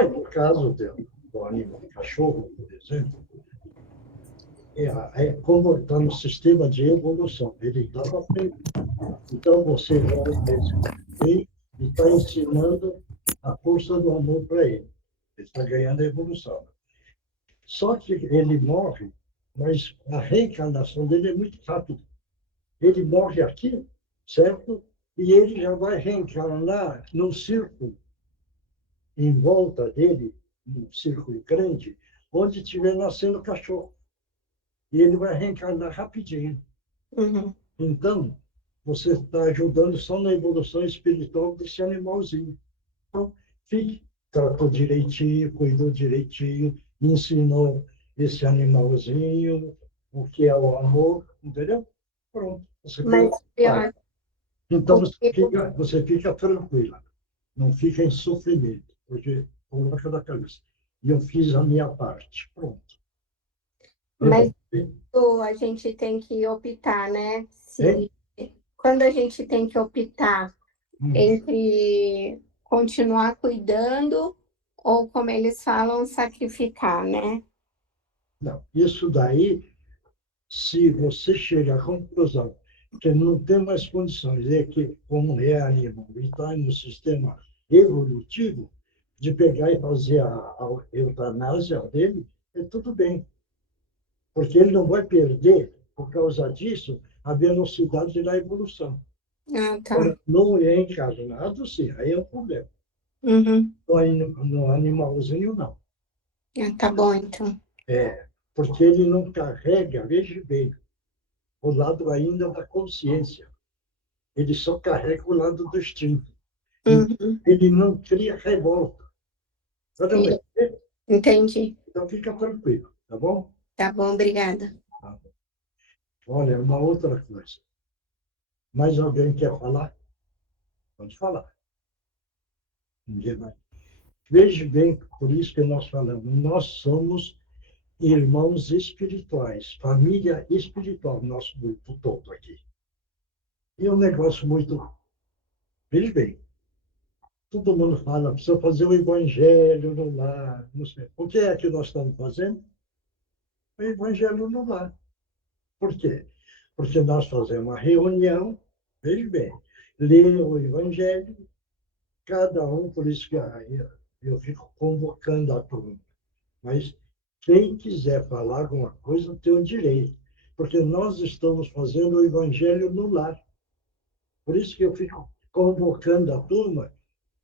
No caso do animal cachorro, por exemplo, como está no sistema de evolução, ele estava aprendendo. Então, você vai e está ensinando a força do amor para ele. Ele está ganhando a evolução. Só que ele morre, mas a reencarnação dele é muito rápida. Ele morre aqui, certo? E ele já vai reencarnar num círculo em volta dele, num círculo grande, onde estiver nascendo cachorro. E ele vai reencarnar rapidinho. Uhum. Então, você está ajudando só na evolução espiritual desse animalzinho. Então, fique, tratou direitinho, cuidou direitinho, ensinou esse animalzinho o que é o amor, entendeu? Pronto. Você Mas, vai. Então, o que você fica tranquila. Não fica em sofrimento, porque coloca na cabeça. E eu fiz a minha parte. Pronto. Mas a gente tem que optar, né? Quando a gente tem que optar entre continuar cuidando ou, como eles falam, sacrificar, né? Não, isso daí, se você chega à conclusão que não tem mais condições, é que, como é animal e está no sistema evolutivo, de pegar e fazer a eutanásia dele, é tudo bem. Porque ele não vai perder, por causa disso, a velocidade da evolução. Ah, tá. Agora, no encarnado, sim, aí é o problema. Uhum. No animalzinho, não. Ah, tá bom, então. Porque ele não carrega, veja bem, o lado ainda da consciência. Ele só carrega o lado do instinto. Uhum. Ele não cria revolta. Tá dando pra entender? Entendi. Então fica tranquilo, tá bom? Tá bom, obrigada. Tá bom. Olha, uma outra coisa. Mais alguém quer falar? Pode falar. Ninguém vai. Veja bem, por isso que nós falamos, nós somos irmãos espirituais, família espiritual, nosso grupo todo aqui. E um negócio muito. Veja bem, todo mundo fala, precisa fazer o evangelho no lar, não sei. O que é que nós estamos fazendo? O evangelho no lar. Por quê? Porque nós fazemos uma reunião, veja bem, lê o evangelho, cada um, por isso que eu fico convocando a turma. Mas quem quiser falar alguma coisa tem o direito, porque nós estamos fazendo o evangelho no lar. Por isso que eu fico convocando a turma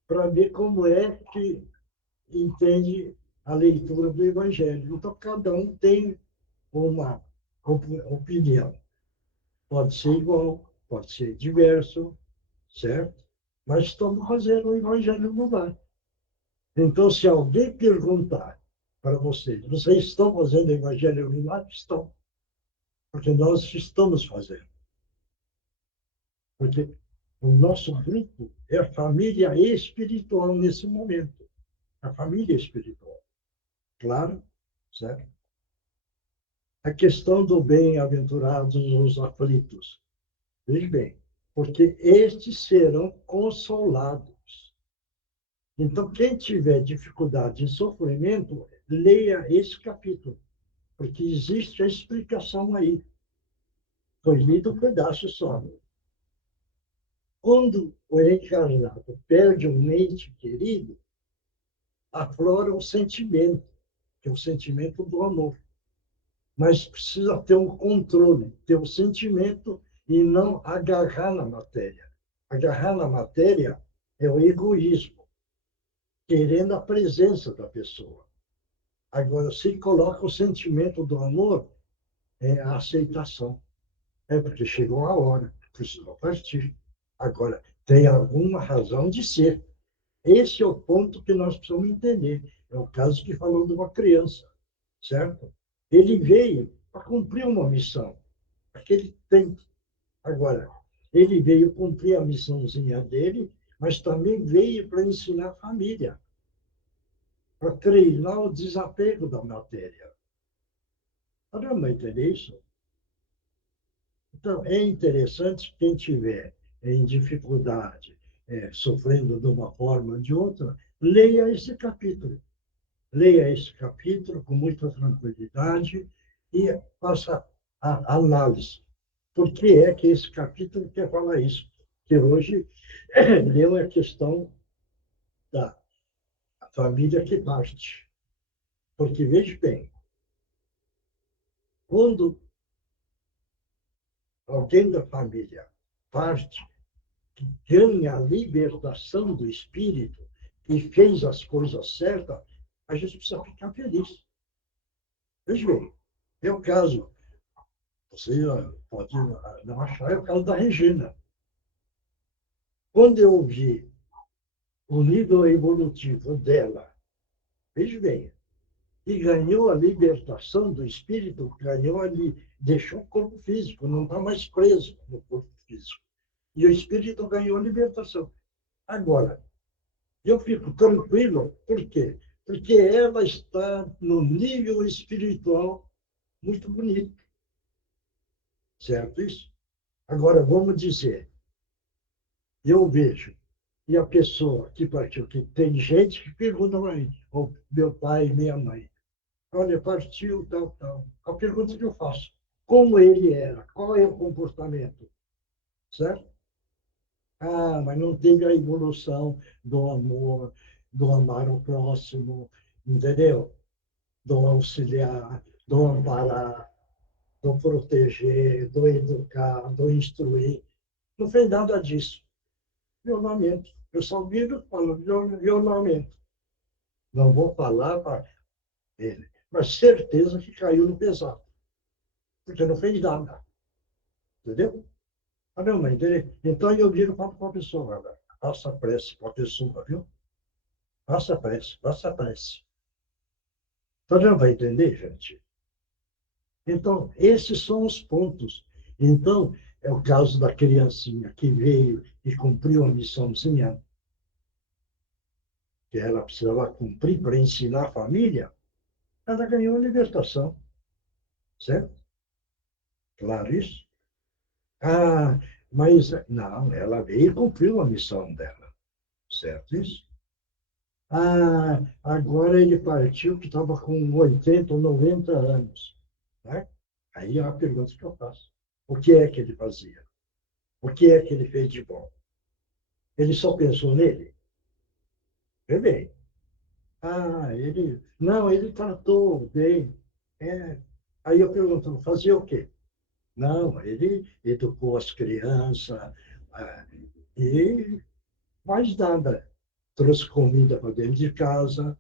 para ver como é que entende a leitura do evangelho. Então, cada um tem uma opinião. Pode ser igual, pode ser diverso, certo? Mas estamos fazendo o evangelho no lar. Então, se alguém perguntar para vocês estão fazendo o evangelho no lar? Estão. Porque nós estamos fazendo. Porque o nosso grupo é a família espiritual nesse momento. A família espiritual. Claro, certo? A questão do bem-aventurados os aflitos. Veja bem, porque estes serão consolados. Então, quem tiver dificuldade em sofrimento, leia esse capítulo, porque existe a explicação aí. Foi lido um pedaço só. Quando o encarnado perde um ente querido, aflora o sentimento, que é o sentimento do amor. Mas precisa ter um controle, ter o sentimento e não agarrar na matéria. Agarrar na matéria é o egoísmo, querendo a presença da pessoa. Agora, se coloca o sentimento do amor, é a aceitação. É porque chegou a hora, precisou partir. Agora, tem alguma razão de ser. Esse é o ponto que nós precisamos entender. É o caso que falou de uma criança, certo? Ele veio para cumprir uma missão, aquele tem. Agora, ele veio cumprir a missãozinha dele, mas também veio para ensinar a família, para treinar o desapego da matéria. Caramba, entendeu isso? Então, é interessante quem tiver em dificuldade, sofrendo de uma forma ou de outra, leia esse capítulo. Leia esse capítulo com muita tranquilidade e faça a análise. Por que é que esse capítulo quer falar isso? Que hoje leu a questão da família que parte. Porque, veja bem, Quando alguém da família parte, que ganha a libertação do espírito e fez as coisas certas, a gente precisa ficar feliz. Veja bem, é o caso, você pode não achar, é o caso da Regina. Quando eu vi o nível evolutivo dela, veja bem, e ganhou a libertação do espírito, ganhou ali, deixou o corpo físico, não está mais preso no corpo físico. E o espírito ganhou a libertação. Agora, eu fico tranquilo, por quê? Porque ela está no nível espiritual muito bonito. Certo isso? Agora, vamos dizer, eu vejo, e a pessoa que partiu, que tem gente que pergunta para mim, ou meu pai, minha mãe, olha, partiu, tal, tal. A pergunta que eu faço, como ele era? Qual é o comportamento? Certo? Ah, mas não teve a evolução do amor, do amar o próximo, entendeu? Do auxiliar, do amparar, do proteger, do educar, do instruir. Não fez nada disso. Violamente. Eu só viro e falo violamente. Não vou falar para ele, mas certeza que caiu no pesado, porque não fez nada. Entendeu? Ah, não, mas então eu viro e falo para a pessoa, velho, faça prece para a pessoa, viu? Faça prece, faça prece. Então já vai entender, gente? Então, esses são os pontos. Então, é o caso da criancinha que veio e cumpriu a missãozinha que ela precisava cumprir para ensinar a família, ela ganhou a libertação. Certo? Claro isso? Ah, mas não, ela veio e cumpriu a missão dela. Certo isso? Ah, agora ele partiu que estava com 80 ou 90 anos. Né? Aí é uma pergunta que eu faço. O que é que ele fazia? O que é que ele fez de bom? Ele só pensou nele? Vê bem. Ah, ele. Não, ele tratou bem. É. Aí eu pergunto, fazia o quê? Não, ele educou as crianças ah, e mais nada. Trouxe comida para dentro de casa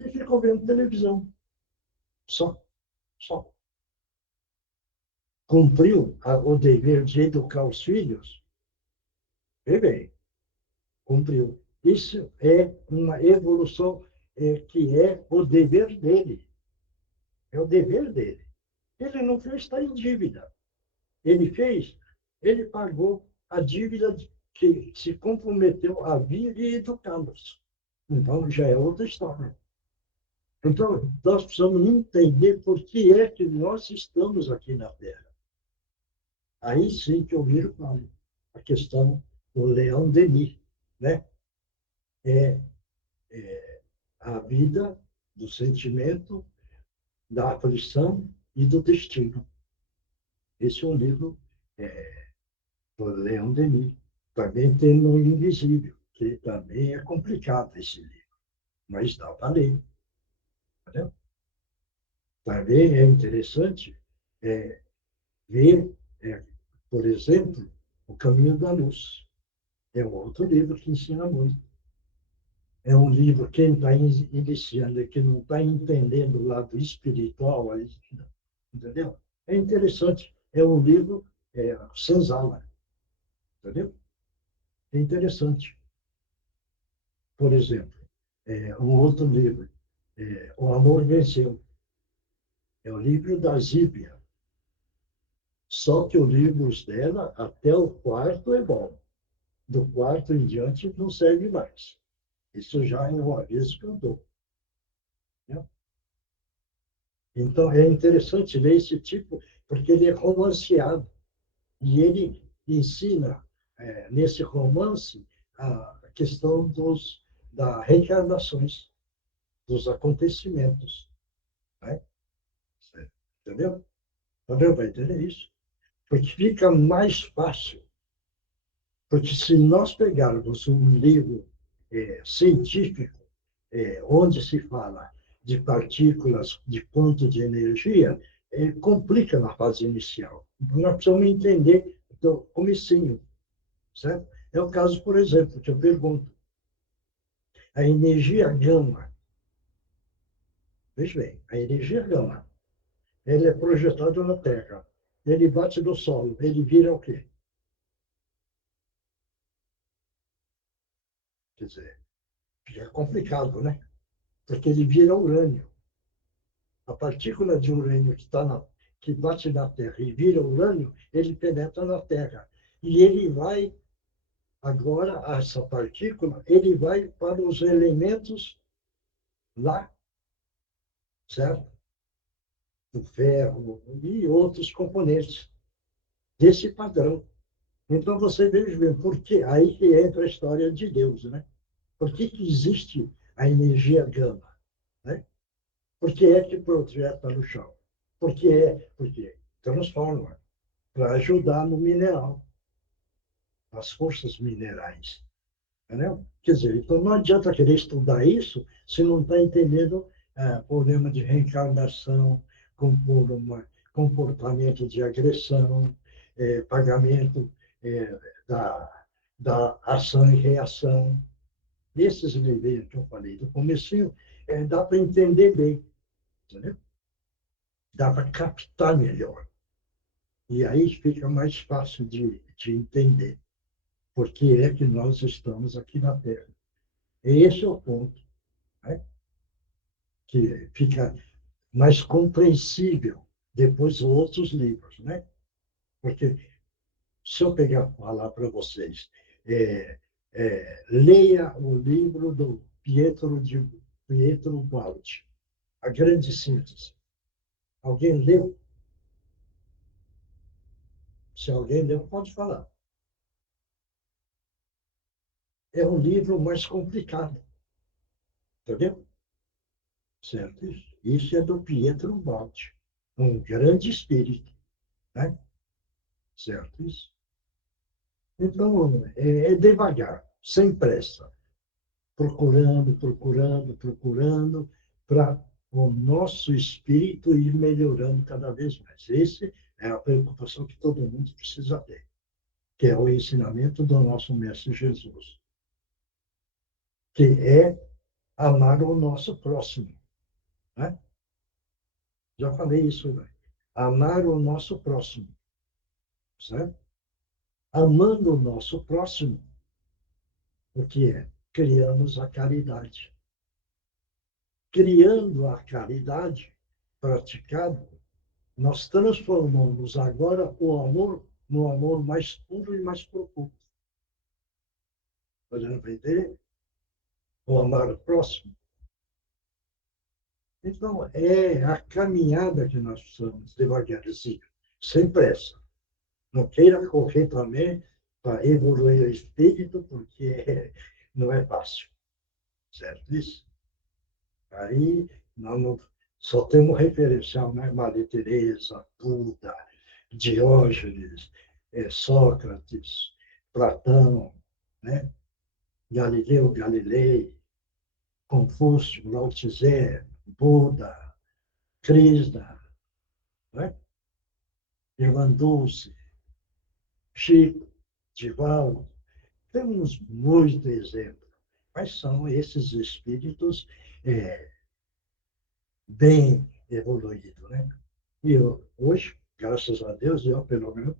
e ficou vendo televisão. Só, só. Cumpriu o dever de educar os filhos? Vê bem, cumpriu. Isso é uma evolução que é o dever dele. É o dever dele. Ele não fez, está em dívida. Ele fez, ele pagou a dívida que se comprometeu a vir e educá-los. Então, já é outra história. Então, nós precisamos entender por que é que nós estamos aqui na Terra. Aí sim que eu viro para a questão do Leão Denis, né? É a vida do sentimento, da aflição e do destino. Esse é um livro do Leão Denis. Também tem no Invisível, que também é complicado esse livro, mas dá para ler. Entendeu? Também é interessante ver, por exemplo, O Caminho da Luz. É um outro livro que ensina muito. É um livro, quem está iniciando e que não está entendendo o lado espiritual, entendeu? É interessante. É um livro senzala, entendeu? É interessante. Por exemplo, um outro livro, O Amor Venceu. É o livro da Zíbia. Só que os livros dela, até o quarto é bom. Do quarto em diante não serve mais. Isso já é um aviso que eu dou. Né? Então, é interessante ler esse tipo, porque ele é romanceado. E ele ensina, nesse romance, a questão das reencarnações, dos acontecimentos. Né? Entendeu? Entendeu? Vai entender isso? Porque fica mais fácil. Porque se nós pegarmos um livro científico, onde se fala de partículas de ponto de energia, ele complica na fase inicial. Então, nós precisamos entender do comecinho, certo? É o caso, por exemplo, que eu pergunto, a energia gama, veja bem, a energia gama, ele é projetado na Terra, ele bate no solo, ele vira o quê? Quer dizer, fica complicado, né? Porque ele vira urânio. A partícula de urânio que bate na Terra e vira urânio, ele penetra na Terra. E ele vai, agora, essa partícula, ele vai para os elementos lá, certo? O ferro e outros componentes desse padrão. Então, você veja bem, por quê? Aí que entra a história de Deus, né? Por que existe a energia gama? Né? Por que é que projeta no chão? Porque transforma para ajudar no mineral, nas forças minerais. Entendeu? Quer dizer, então não adianta querer estudar isso se não está entendendo problema de reencarnação, comportamento de agressão, pagamento eh, da, da ação e reação. Esses níveis que eu falei do comecinho, dá para entender bem, entendeu? Dá para captar melhor. E aí fica mais fácil de entender por que é que nós estamos aqui na Terra. Esse é o ponto, né? Que fica mais compreensível depois outros livros, né? Porque se eu pegar falar para vocês, leia o livro do Pietro Baldi, A Grande Síntese. Alguém leu? Se alguém leu, pode falar. É um livro mais complicado, entendeu? Certo? Isso é do Pietro Baldi, um grande espírito, né? Certo? Isso. Então, é devagar, sem pressa, procurando, procurando, procurando, para o nosso espírito ir melhorando cada vez mais. Essa é a preocupação que todo mundo precisa ter, que é o ensinamento do nosso Mestre Jesus, que é amar o nosso próximo. Né? Já falei isso, né? Amar o nosso próximo. Certo? Amando o nosso próximo, o que é? Criamos a caridade. Criando a caridade praticada, nós transformamos agora o amor no amor mais puro e mais profundo. Podendo entender? O amar o próximo. Então, é a caminhada que nós precisamos devagarzinho, sem pressa. Não queira correr também para evoluir o espírito, porque não é fácil. Certo isso? Aí nós não, só temos referencial, né? Maria Teresa, Buda, Diógenes, Sócrates, Platão, né? Galileu Galilei, Confúcio, Lao Tse, Buda, Krishna, né? Irmã Dulce, Chico, Divaldo. Temos muitos exemplos, mas são esses espíritos bem evoluídos, né? E hoje, graças a Deus, eu, pelo menos,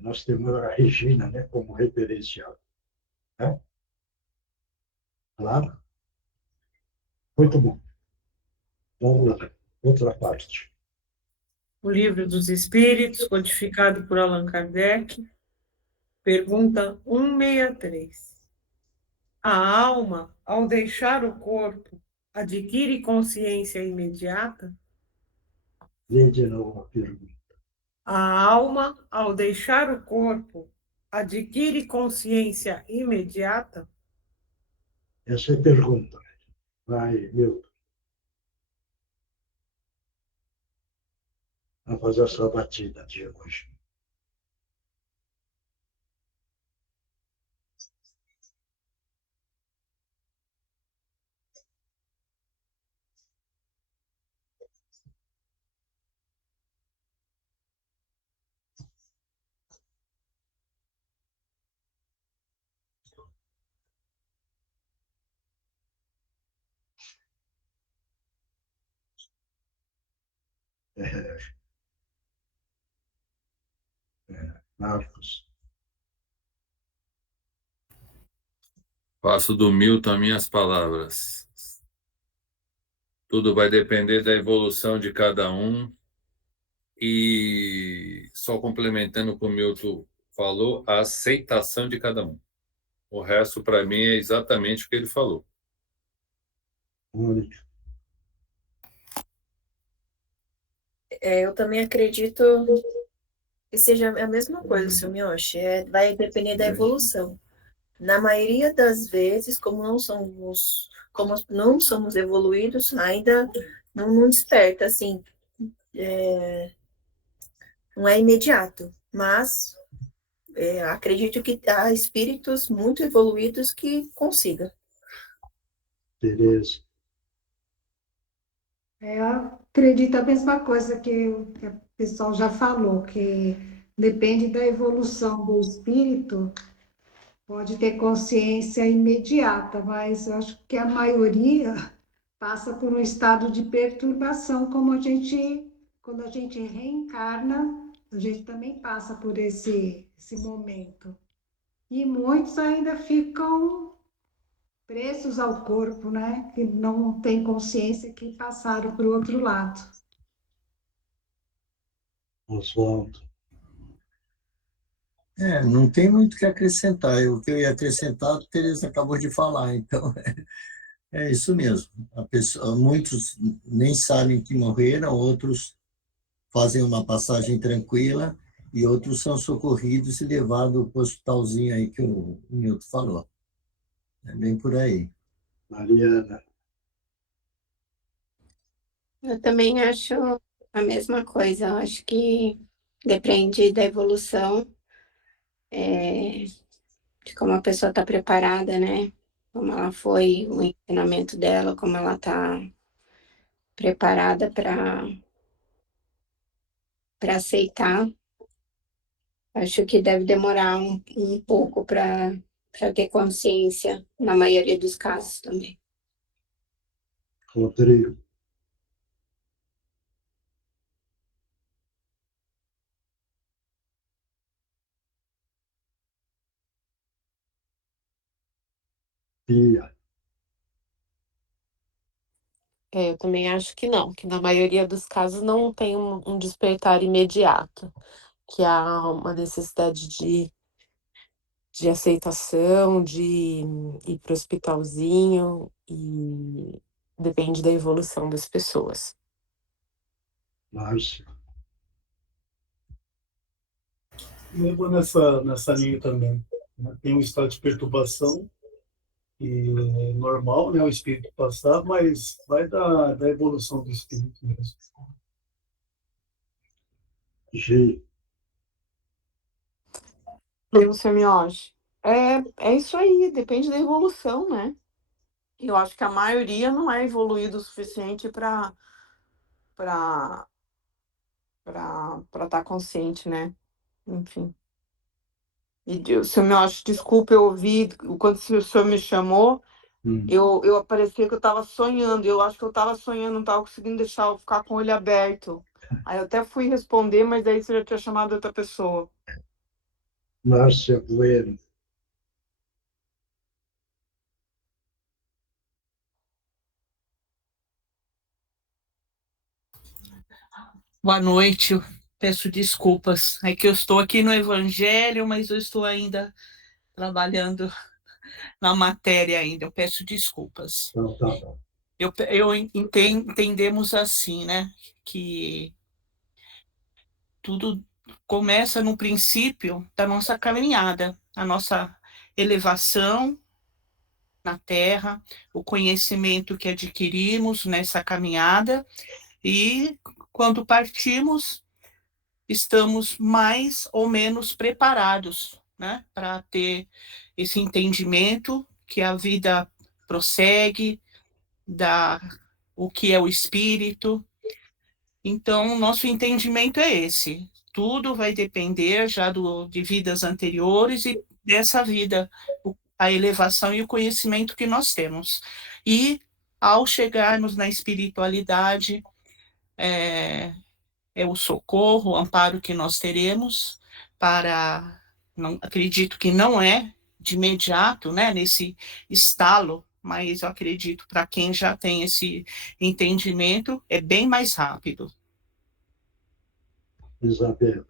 nós temos a Regina, né, como referencial. Né? Claro, muito bom. Vamos lá, outra parte. O Livro dos Espíritos, codificado por Allan Kardec, pergunta 163. A alma, ao deixar o corpo, adquire consciência imediata? Lê de novo a pergunta. A alma, ao deixar o corpo, adquire consciência imediata? Essa é a pergunta. Vai, Milton. Vamos fazer essa batida de hoje. Marcos. Faço do Milton minhas palavras. Tudo vai depender da evolução de cada um. E só complementando o que o Milton falou, a aceitação de cada um. O resto, para mim, é exatamente o que ele falou. Mônica. Eu também acredito que seja a mesma coisa, seu Miyoshi. Vai depender da evolução. Na maioria das vezes, como não somos evoluídos, ainda não desperta, assim, não é imediato, mas acredito que há espíritos muito evoluídos que consigam. Tereza. Eu acredito a mesma coisa que o pessoal já falou, que depende da evolução do espírito, pode ter consciência imediata, mas eu acho que a maioria passa por um estado de perturbação, quando a gente reencarna, a gente também passa por esse momento. E muitos ainda ficam presos ao corpo, né? Que não têm consciência que passaram para o outro lado. Oswaldo. Não tem muito o que acrescentar. O que eu ia acrescentar, a Tereza acabou de falar. Então, é isso mesmo. Muitos nem sabem que morreram, outros fazem uma passagem tranquila e outros são socorridos e levados para o hospitalzinho aí que o Milton falou. É bem por aí. Mariana. Eu também acho a mesma coisa. Eu acho que depende da evolução, de como a pessoa está preparada, né? Como ela foi, o ensinamento dela, como ela está preparada para aceitar. Acho que deve demorar um pouco para ter consciência, na maioria dos casos também. Rodrigo. Pia. Eu também acho que não, que na maioria dos casos não tem um despertar imediato, que há uma necessidade de aceitação, de ir para o hospitalzinho, e depende da evolução das pessoas. Márcio. Eu vou nessa linha também. Tem um estado de perturbação, e é normal, né, o espírito passar, mas vai da evolução do espírito mesmo. G. E o semiótico? É isso aí, depende da evolução, né? Eu acho que a maioria não é evoluído o suficiente para estar consciente, né? Enfim. E o senhor me acha, desculpa, eu ouvi, quando o senhor me chamou, eu parecia que eu estava sonhando, eu acho que eu estava sonhando, não estava conseguindo deixar eu ficar com o olho aberto. Aí eu até fui responder, mas daí você já tinha chamado outra pessoa. Márcia Bueno. Boa noite, peço desculpas. É que eu estou aqui no Evangelho, mas eu estou ainda trabalhando na matéria ainda. Eu peço desculpas. Então, tá bom. Entendemos assim, né? Que tudo começa no princípio da nossa caminhada, a nossa elevação na Terra, o conhecimento que adquirimos nessa caminhada, e quando partimos, estamos mais ou menos preparados, né, para ter esse entendimento que a vida prossegue, o que é o espírito. Então, nosso entendimento é esse. Tudo vai depender já de vidas anteriores e dessa vida, a elevação e o conhecimento que nós temos. E, ao chegarmos na espiritualidade, é o socorro, o amparo que nós teremos para, não, acredito que não é de imediato, né, nesse estalo, mas eu acredito para quem já tem esse entendimento, é bem mais rápido. Isabel.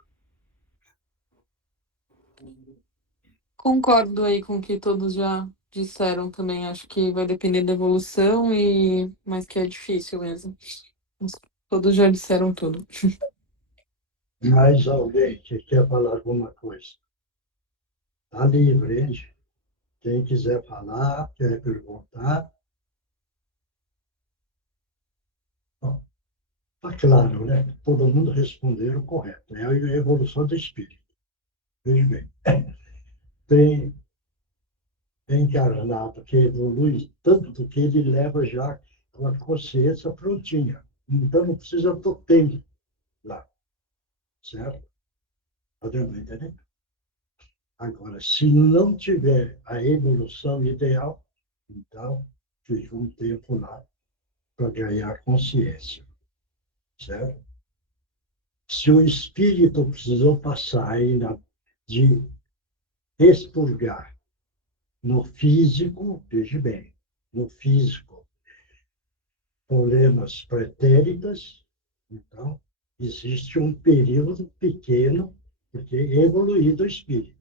Concordo aí com o que todos já disseram também. Acho que vai depender da evolução, mas que é difícil mesmo. Todos já disseram tudo. Mais alguém que quer falar alguma coisa? Está livre, hein? Quem quiser falar, quer perguntar. Está claro, né? Todo mundo respondeu o correto. É a evolução do espírito. Veja bem. Tem encarnado que evolui tanto que ele leva já uma consciência prontinha. Então não precisa do tempo lá. Certo? Podemos entender? Agora, se não tiver a evolução ideal, então fica um tempo lá para ganhar consciência. Certo? Se o espírito precisou passar ainda de expurgar no físico, veja bem, no físico, problemas pretéritas, então existe um período pequeno, porque é evoluído o espírito,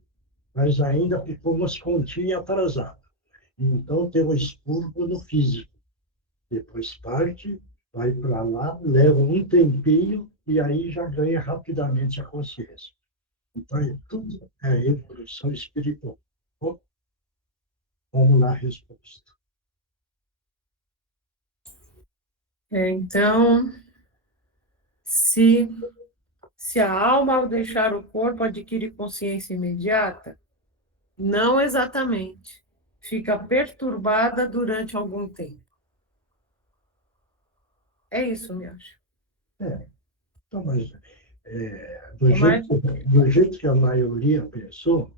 mas ainda ficou umas continhas atrasadas. Então tem o expurgo no físico. Depois parte, vai para lá, leva um tempinho e aí já ganha rapidamente a consciência. Então, tudo é evolução espiritual. Bom, vamos lá a resposta. Então, se a alma, ao deixar o corpo, adquire consciência imediata, não exatamente. Fica perturbada durante algum tempo. É isso, me acho. Então, mas do jeito que a maioria pensou,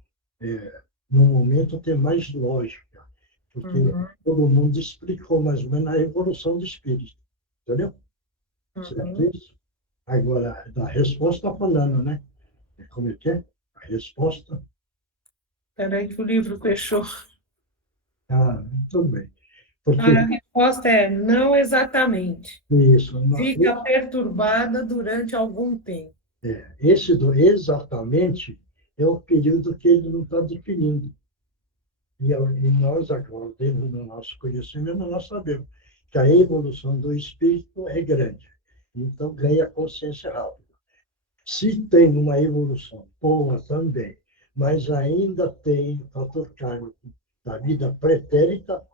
no momento tem mais lógica, porque todo mundo explicou mais ou menos a evolução do espírito. Entendeu? Certo isso? Agora, a resposta está falando, né? Como é que é? A resposta. Espera aí que o livro fechou. Tudo bem. Porque, a resposta é não exatamente. Isso. Fica perturbada durante algum tempo. Esse do exatamente é o período que ele não está definindo. E nós, agora, dentro do nosso conhecimento, nós sabemos que a evolução do espírito é grande. Então, ganha consciência rápida. Se tem uma evolução boa também, mas ainda tem o fator kármico da vida pretérita,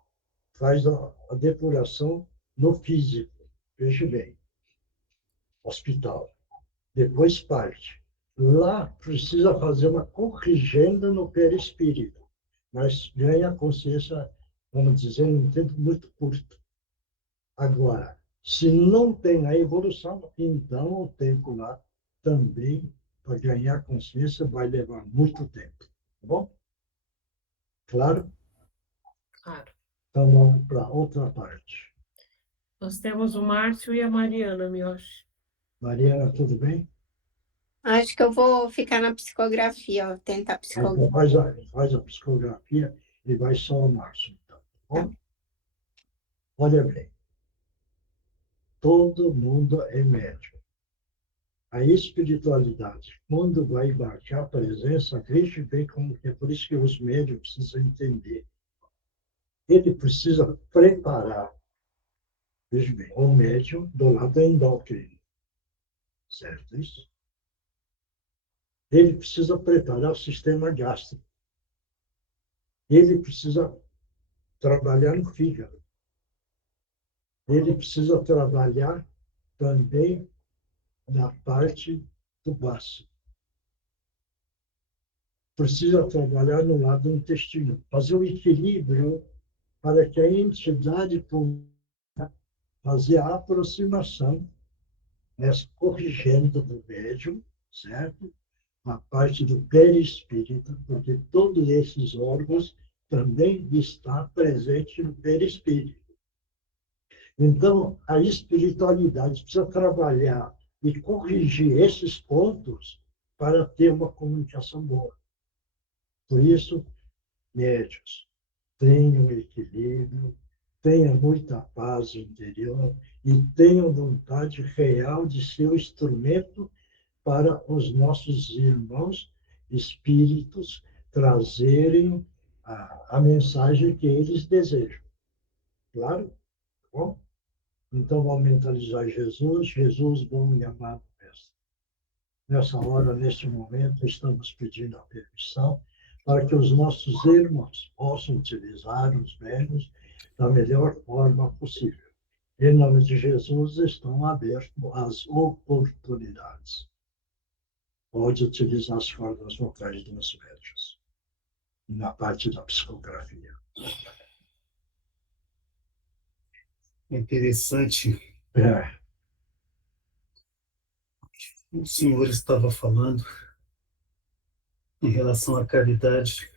faz a depuração no físico. Veja bem, hospital. Depois parte. Lá precisa fazer uma corrigenda no perispírito, mas ganha consciência, vamos dizer, num tempo muito curto. Agora, se não tem a evolução, então o tempo lá também, para ganhar consciência, vai levar muito tempo. Tá bom? Claro? Claro. Então vamos para outra parte. Nós temos o Márcio e a Mariana, Miyoshi. Mariana, tudo bem? Acho que eu vou ficar na psicografia, ó, tentar psicografia. Então faz a psicografia e vai só o Márcio. Então, tá bom? Olha bem. Todo mundo é médium. A espiritualidade, quando vai embarcar a presença, veja bem como que é por isso que os médiums precisam entender. Ele precisa preparar, veja bem, o médium do lado da endócrino. Certo isso? Ele precisa preparar o sistema gástrico. Ele precisa trabalhar no fígado. Ele precisa trabalhar também na parte do baço. Precisa trabalhar no lado do intestino, fazer o equilíbrio para que a entidade possa fazer a aproximação, nessa corrigenda do médium, certo? A parte do perispírito, porque todos esses órgãos também estão presentes no perispírito. Então, a espiritualidade precisa trabalhar e corrigir esses pontos para ter uma comunicação boa. Por isso, médios, tenham equilíbrio, tenham muita paz interior e tenham vontade real de ser o instrumento para os nossos irmãos espíritos trazerem a mensagem que eles desejam. Claro? Tá bom? Então, vamos mentalizar Jesus, Jesus, bom e amado Mestre. Nessa hora, neste momento, estamos pedindo a permissão para que os nossos irmãos possam utilizar os velhos da melhor forma possível. Em nome de Jesus, estão abertas as oportunidades. Pode utilizar as cordas vocais dos médios na parte da psicografia. Interessante. É. O senhor estava falando em relação à caridade.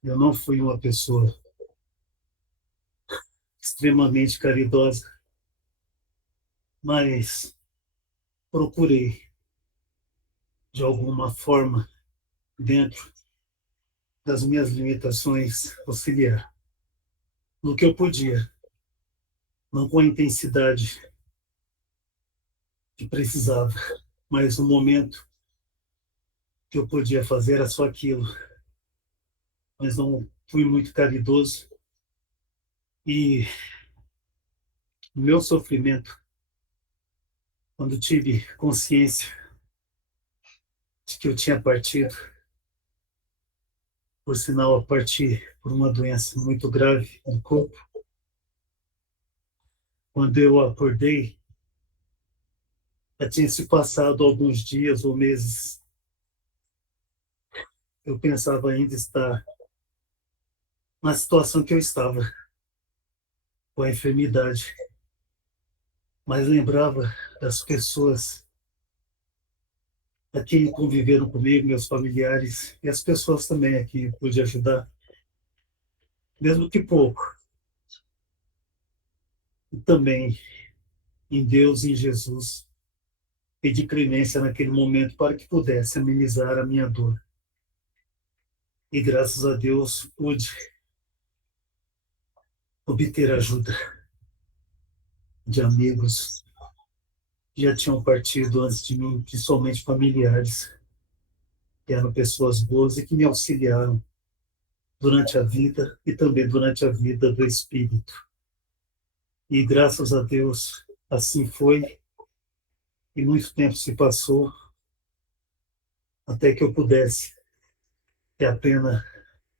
Eu não fui uma pessoa extremamente caridosa, mas procurei, de alguma forma, dentro das minhas limitações, auxiliar no que eu podia, não com a intensidade que precisava, mas no momento que eu podia fazer era só aquilo. Mas não fui muito caridoso e o meu sofrimento, quando tive consciência de que eu tinha partido, por sinal, a partir por uma doença muito grave no corpo, quando eu acordei, já tinha se passado alguns dias ou meses. Eu pensava ainda estar na situação que eu estava, com a enfermidade, mas lembrava das pessoas a quem conviveram comigo, meus familiares, e as pessoas também a quem pude ajudar, mesmo que pouco. E também em Deus e em Jesus, pedi clemência naquele momento para que pudesse amenizar a minha dor. E graças a Deus pude obter ajuda de amigos que já tinham partido antes de mim, principalmente familiares, que eram pessoas boas e que me auxiliaram durante a vida e também durante a vida do espírito. E graças a Deus assim foi, e muito tempo se passou até que eu pudesse ter a plena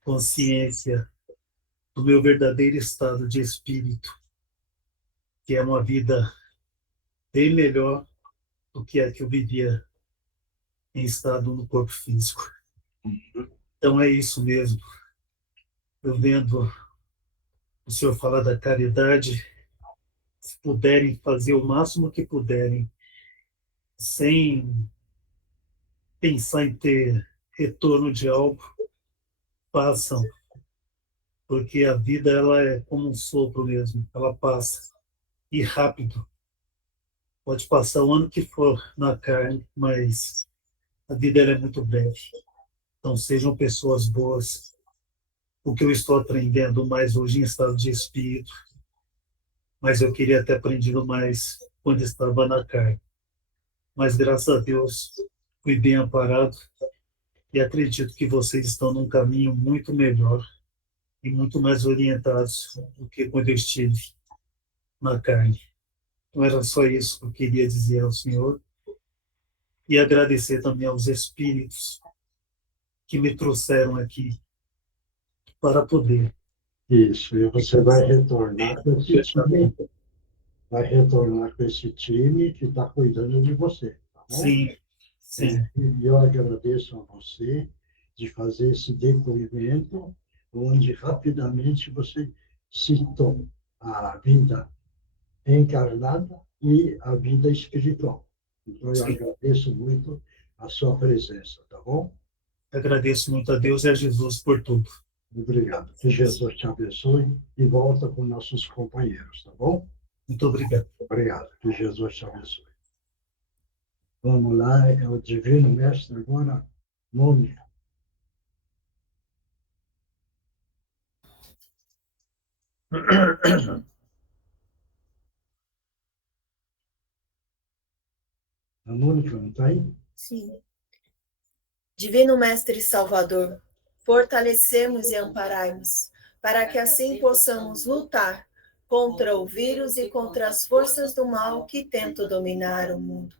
consciência do meu verdadeiro estado de espírito, que é uma vida bem melhor do que a que eu vivia em estado no corpo físico. Então é isso mesmo. Eu vendo o senhor falar da caridade, se puderem fazer o máximo que puderem, sem pensar em ter retorno de algo, façam, porque a vida ela é como um sopro mesmo, ela passa, e rápido. Pode passar o ano que for na carne, mas a vida ela é muito breve. Então sejam pessoas boas. O que eu estou aprendendo mais hoje em estado de espírito, mas eu queria ter aprendido mais quando estava na carne. Mas graças a Deus fui bem amparado e acredito que vocês estão num caminho muito melhor e muito mais orientados do que quando eu estive na carne. Então era só isso que eu queria dizer ao senhor e agradecer também aos espíritos que me trouxeram aqui para poder. Isso, e você vai retornar com esse time, que está cuidando de você, tá bom? Sim, sim. E eu agradeço a você de fazer esse depoimento, onde rapidamente você citou a vida encarnada e a vida espiritual. Então, eu agradeço muito a sua presença, tá bom? Agradeço muito a Deus e a Jesus por tudo. Obrigado. Que Jesus te abençoe e volta com nossos companheiros, tá bom? Muito obrigado. Obrigado. Que Jesus te abençoe. Vamos lá, é o Divino Mestre agora, Mônica. A Mônica não está aí? Sim. Divino Mestre Salvador, fortalecemos e amparai-nos, para que assim possamos lutar contra o vírus e contra as forças do mal que tentam dominar o mundo.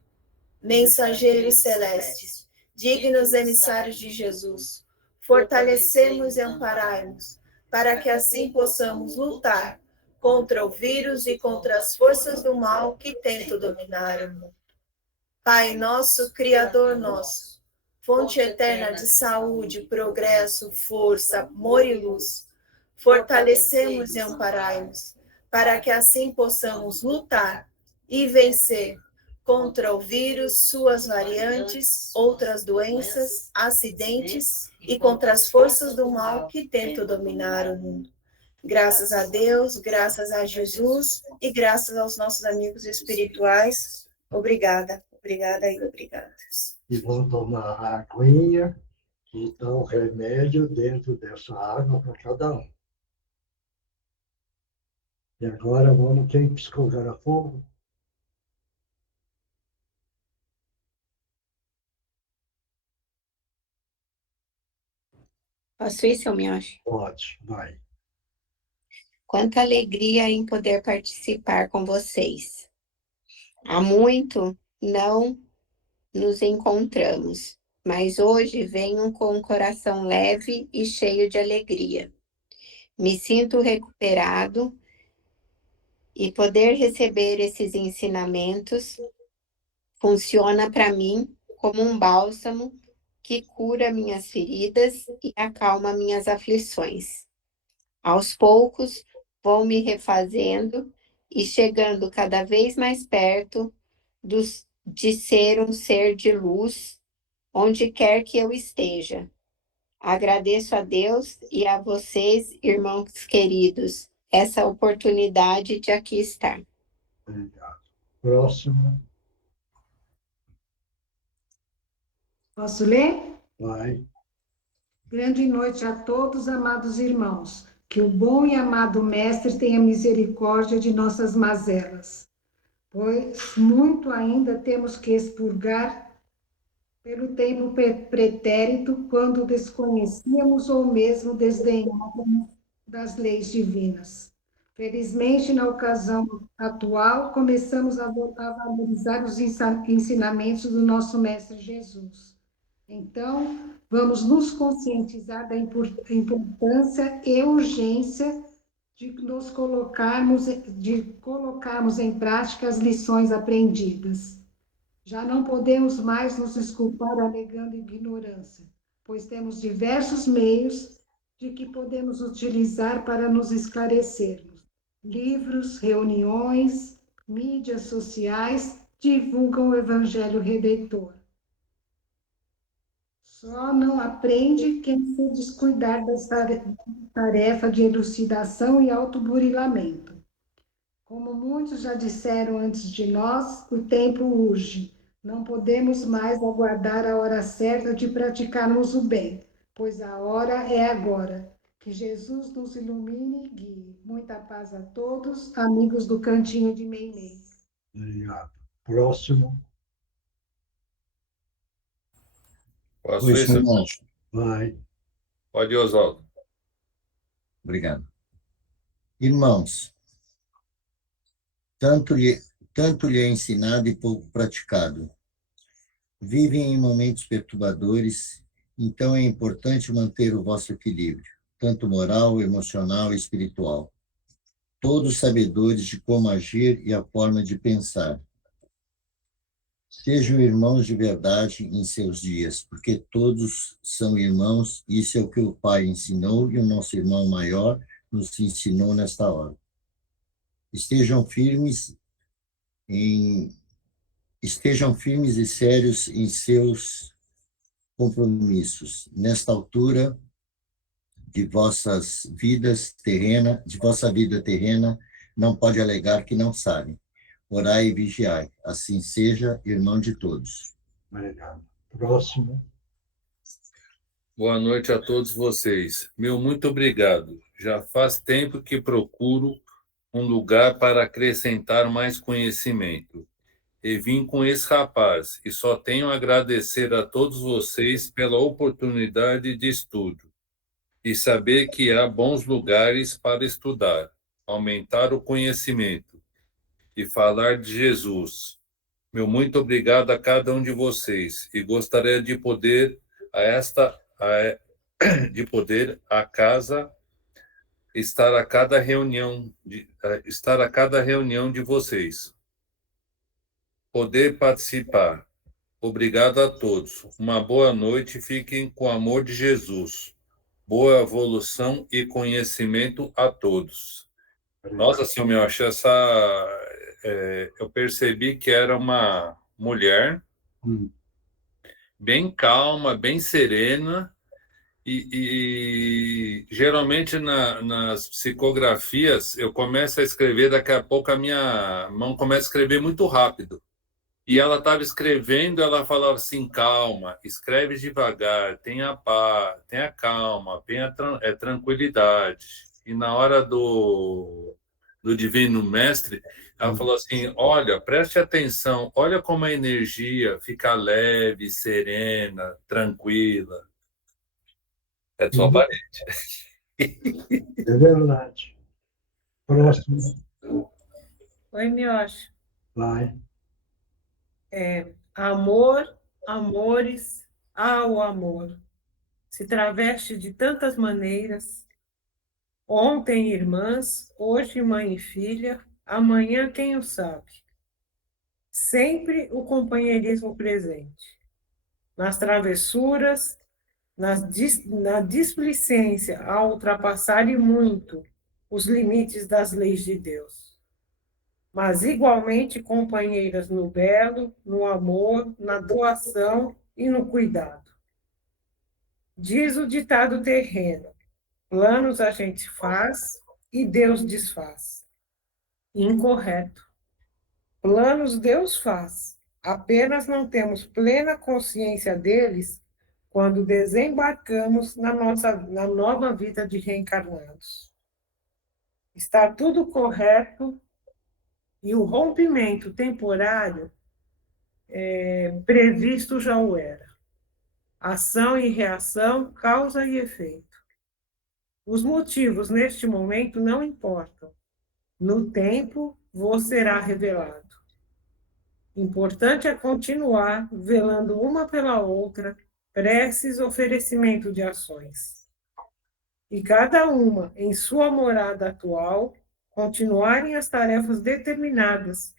Mensageiros celestes, dignos emissários de Jesus, fortalecemos e amparai-nos, para que assim possamos lutar contra o vírus e contra as forças do mal que tentam dominar o mundo. Pai nosso, Criador nosso, fonte eterna de saúde, progresso, força, amor e luz, fortalecemos e amparai-nos, para que assim possamos lutar e vencer contra o vírus, suas variantes, outras doenças, acidentes e contra as forças do mal que tentam dominar o mundo. Graças a Deus, graças a Jesus e graças aos nossos amigos espirituais. Obrigada, obrigada e obrigada. E vão tomar a aguinha, que está o remédio dentro dessa água para cada um. E agora vamos, quem psicografar fogo? Posso ir, seu Mioche? Pode, vai. Quanta alegria em poder participar com vocês. Há muito não nos encontramos, mas hoje venho com o coração leve e cheio de alegria. Me sinto recuperado e poder receber esses ensinamentos funciona para mim como um bálsamo que cura minhas feridas e acalma minhas aflições. Aos poucos, vou me refazendo e chegando cada vez mais perto de ser um ser de luz, onde quer que eu esteja. Agradeço a Deus e a vocês, irmãos queridos, essa oportunidade de aqui estar. Obrigado. Próximo. Posso ler? Vai. Grande noite a todos, amados irmãos. Que o bom e amado Mestre tenha misericórdia de nossas mazelas, pois muito ainda temos que expurgar pelo tempo pretérito, quando desconhecíamos ou mesmo desdenhávamos das leis divinas. Felizmente, na ocasião atual, começamos a valorizar os ensinamentos do nosso Mestre Jesus. Então, vamos nos conscientizar da importância e urgência de colocarmos em prática as lições aprendidas. Já não podemos mais nos desculpar alegando ignorância, pois temos diversos meios de que podemos utilizar para nos esclarecermos. Livros, reuniões, mídias sociais divulgam o Evangelho Redentor. Só não aprende quem se descuidar dessa tarefa de elucidação e autoburilamento. Como muitos já disseram antes de nós, o tempo urge. Não podemos mais aguardar a hora certa de praticarmos o bem, pois a hora é agora. Que Jesus nos ilumine e guie. Muita paz a todos, amigos do Cantinho de Meimei. Obrigado. Próximo. Posso Oi, ir, senhor senhor? Monte. Vai. Pode ir, Oswaldo. Obrigado. Irmãos, tanto lhe é ensinado e pouco praticado. Vivem em momentos perturbadores, então é importante manter o vosso equilíbrio, tanto moral, emocional e espiritual. Todos sabedores de como agir e a forma de pensar. Sejam irmãos de verdade em seus dias, porque todos são irmãos, isso é o que o Pai ensinou e o nosso irmão maior nos ensinou nesta hora. Estejam firmes e sérios em seus compromissos. Nesta altura de vossa vida terrena, não pode alegar que não sabe. Orai e vigiai. Assim seja, irmão de todos. Obrigado. Próximo. Boa noite a todos vocês. Meu muito obrigado. Já faz tempo que procuro um lugar para acrescentar mais conhecimento. E vim com esse rapaz, e só tenho a agradecer a todos vocês pela oportunidade de estudo e saber que há bons lugares para estudar, aumentar o conhecimento e falar de Jesus. Meu muito obrigado a cada um de vocês e gostaria de poder de poder a casa estar a cada reunião de vocês, poder participar. Obrigado a todos. Uma boa noite. Fiquem com o amor de Jesus. Boa evolução e conhecimento a todos. Nossa, senhor, eu achei eu percebi que era uma mulher bem calma, bem serena, e geralmente nas psicografias eu começo a escrever, daqui a pouco a minha mão começa a escrever muito rápido. E ela estava escrevendo, ela falava assim, calma, escreve devagar, tenha paz, tenha calma, tenha tranquilidade. E na hora do Divino Mestre, ela falou assim, olha, preste atenção, olha como a energia fica leve, serena, tranquila. É só parede. É verdade. Próximo. Oi, Miocha. Vai. Amor, amores, ao amor. Se traveste de tantas maneiras. Ontem, irmãs, hoje, mãe e filha, amanhã, quem o sabe. Sempre o companheirismo presente. Nas travessuras, na displicência a ultrapassar e muito os limites das leis de Deus. Mas igualmente companheiras no belo, no amor, na doação e no cuidado. Diz o ditado terreno: planos a gente faz e Deus desfaz. Incorreto. Planos Deus faz, apenas não temos plena consciência deles quando desembarcamos na nova vida de reencarnados. Está tudo correto e o rompimento temporário previsto já o era. Ação e reação, causa e efeito. Os motivos neste momento não importam. No tempo, vos será revelado. Importante é continuar velando uma pela outra, preces, oferecimento de ações. E cada uma, em sua morada atual, continuarem as tarefas determinadas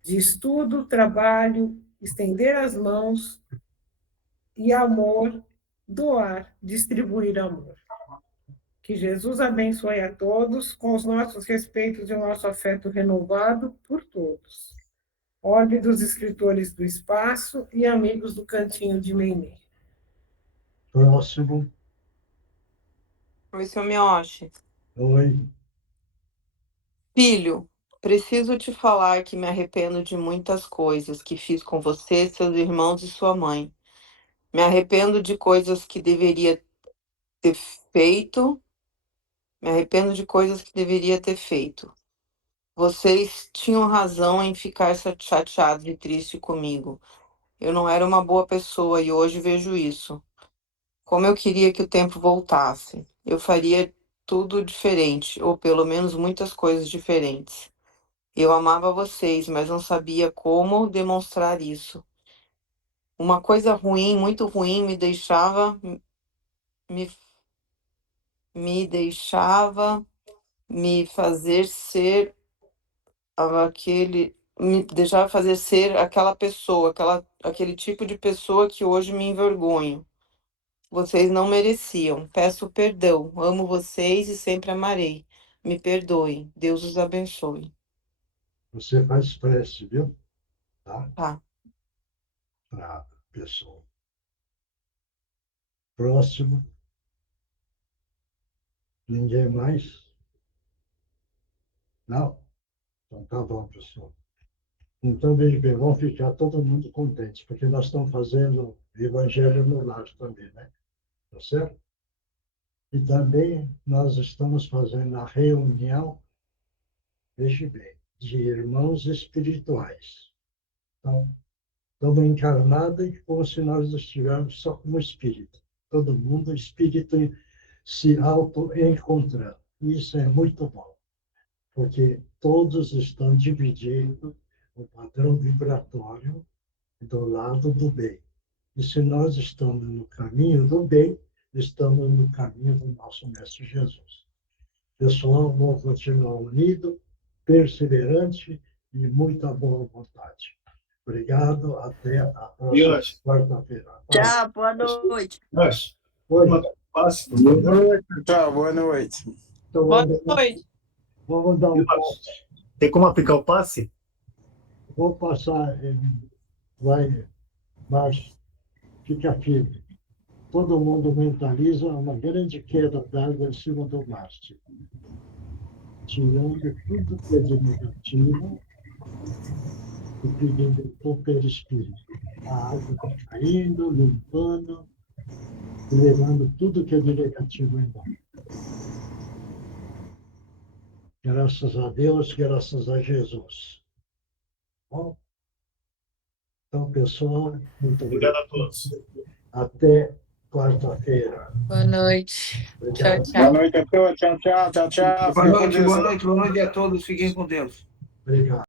de estudo, trabalho, estender as mãos e amor, doar, distribuir amor. Que Jesus abençoe a todos, com os nossos respeitos e o nosso afeto renovado por todos. Ordem dos Escritores do Espaço e amigos do Cantinho de Meimei. Próximo. Oi, seu Mioche. Oi. Filho, preciso te falar que me arrependo de muitas coisas que fiz com você, seus irmãos e sua mãe. Me arrependo de coisas que deveria ter feito. Me arrependo de coisas que deveria ter feito. Vocês tinham razão em ficar chateados e tristes comigo. Eu não era uma boa pessoa e hoje vejo isso. Como eu queria que o tempo voltasse. Eu faria tudo diferente, ou pelo menos muitas coisas diferentes. Eu amava vocês, mas não sabia como demonstrar isso. Uma coisa ruim, muito ruim, me, me deixava me fazer ser me deixava fazer ser aquela pessoa, aquele tipo de pessoa que hoje me envergonho. Vocês não mereciam. Peço perdão. Amo vocês e sempre amarei. Me perdoem. Deus os abençoe. Você faz prece, viu? Tá? Tá. Para a pessoa. Próximo. Ninguém mais? Não? Então, tá bom, pessoal. Então, veja bem, vão ficar todo mundo contente, porque nós estamos fazendo Evangelho no Lar também, né? Tá certo? E também nós estamos fazendo a reunião, veja bem, de irmãos espirituais. Então, estamos encarnados como se nós estivéssemos só como espírito. Todo mundo espírito se auto-encontrando. Isso é muito bom, porque todos estão dividindo o padrão vibratório do lado do bem. E se nós estamos no caminho do bem, estamos no caminho do nosso Mestre Jesus. Pessoal, vamos continuar unido, perseverante e muita boa vontade. Obrigado, até a próxima quarta-feira. Tchau, boa noite. Oi. Boa noite, tchau, boa noite. Então, Boa noite. vamos dar um passe. Tem como aplicar o passe? Vou passar, vai, mas fica firme. Todo mundo mentaliza uma grande queda d'água em cima do mastro, tirando tudo que é de negativo e pedindo para o perispírito. A água está caindo, limpando e levando tudo que é de negativo embora. Graças a Deus, graças a Jesus. Bom, então, pessoal, muito obrigado a todos. Até quarta-feira. Boa noite. Obrigado. Tchau, tchau. Boa noite a todos, tchau, tchau, tchau, tchau. Boa noite a todos. Fiquem com Deus. Obrigado.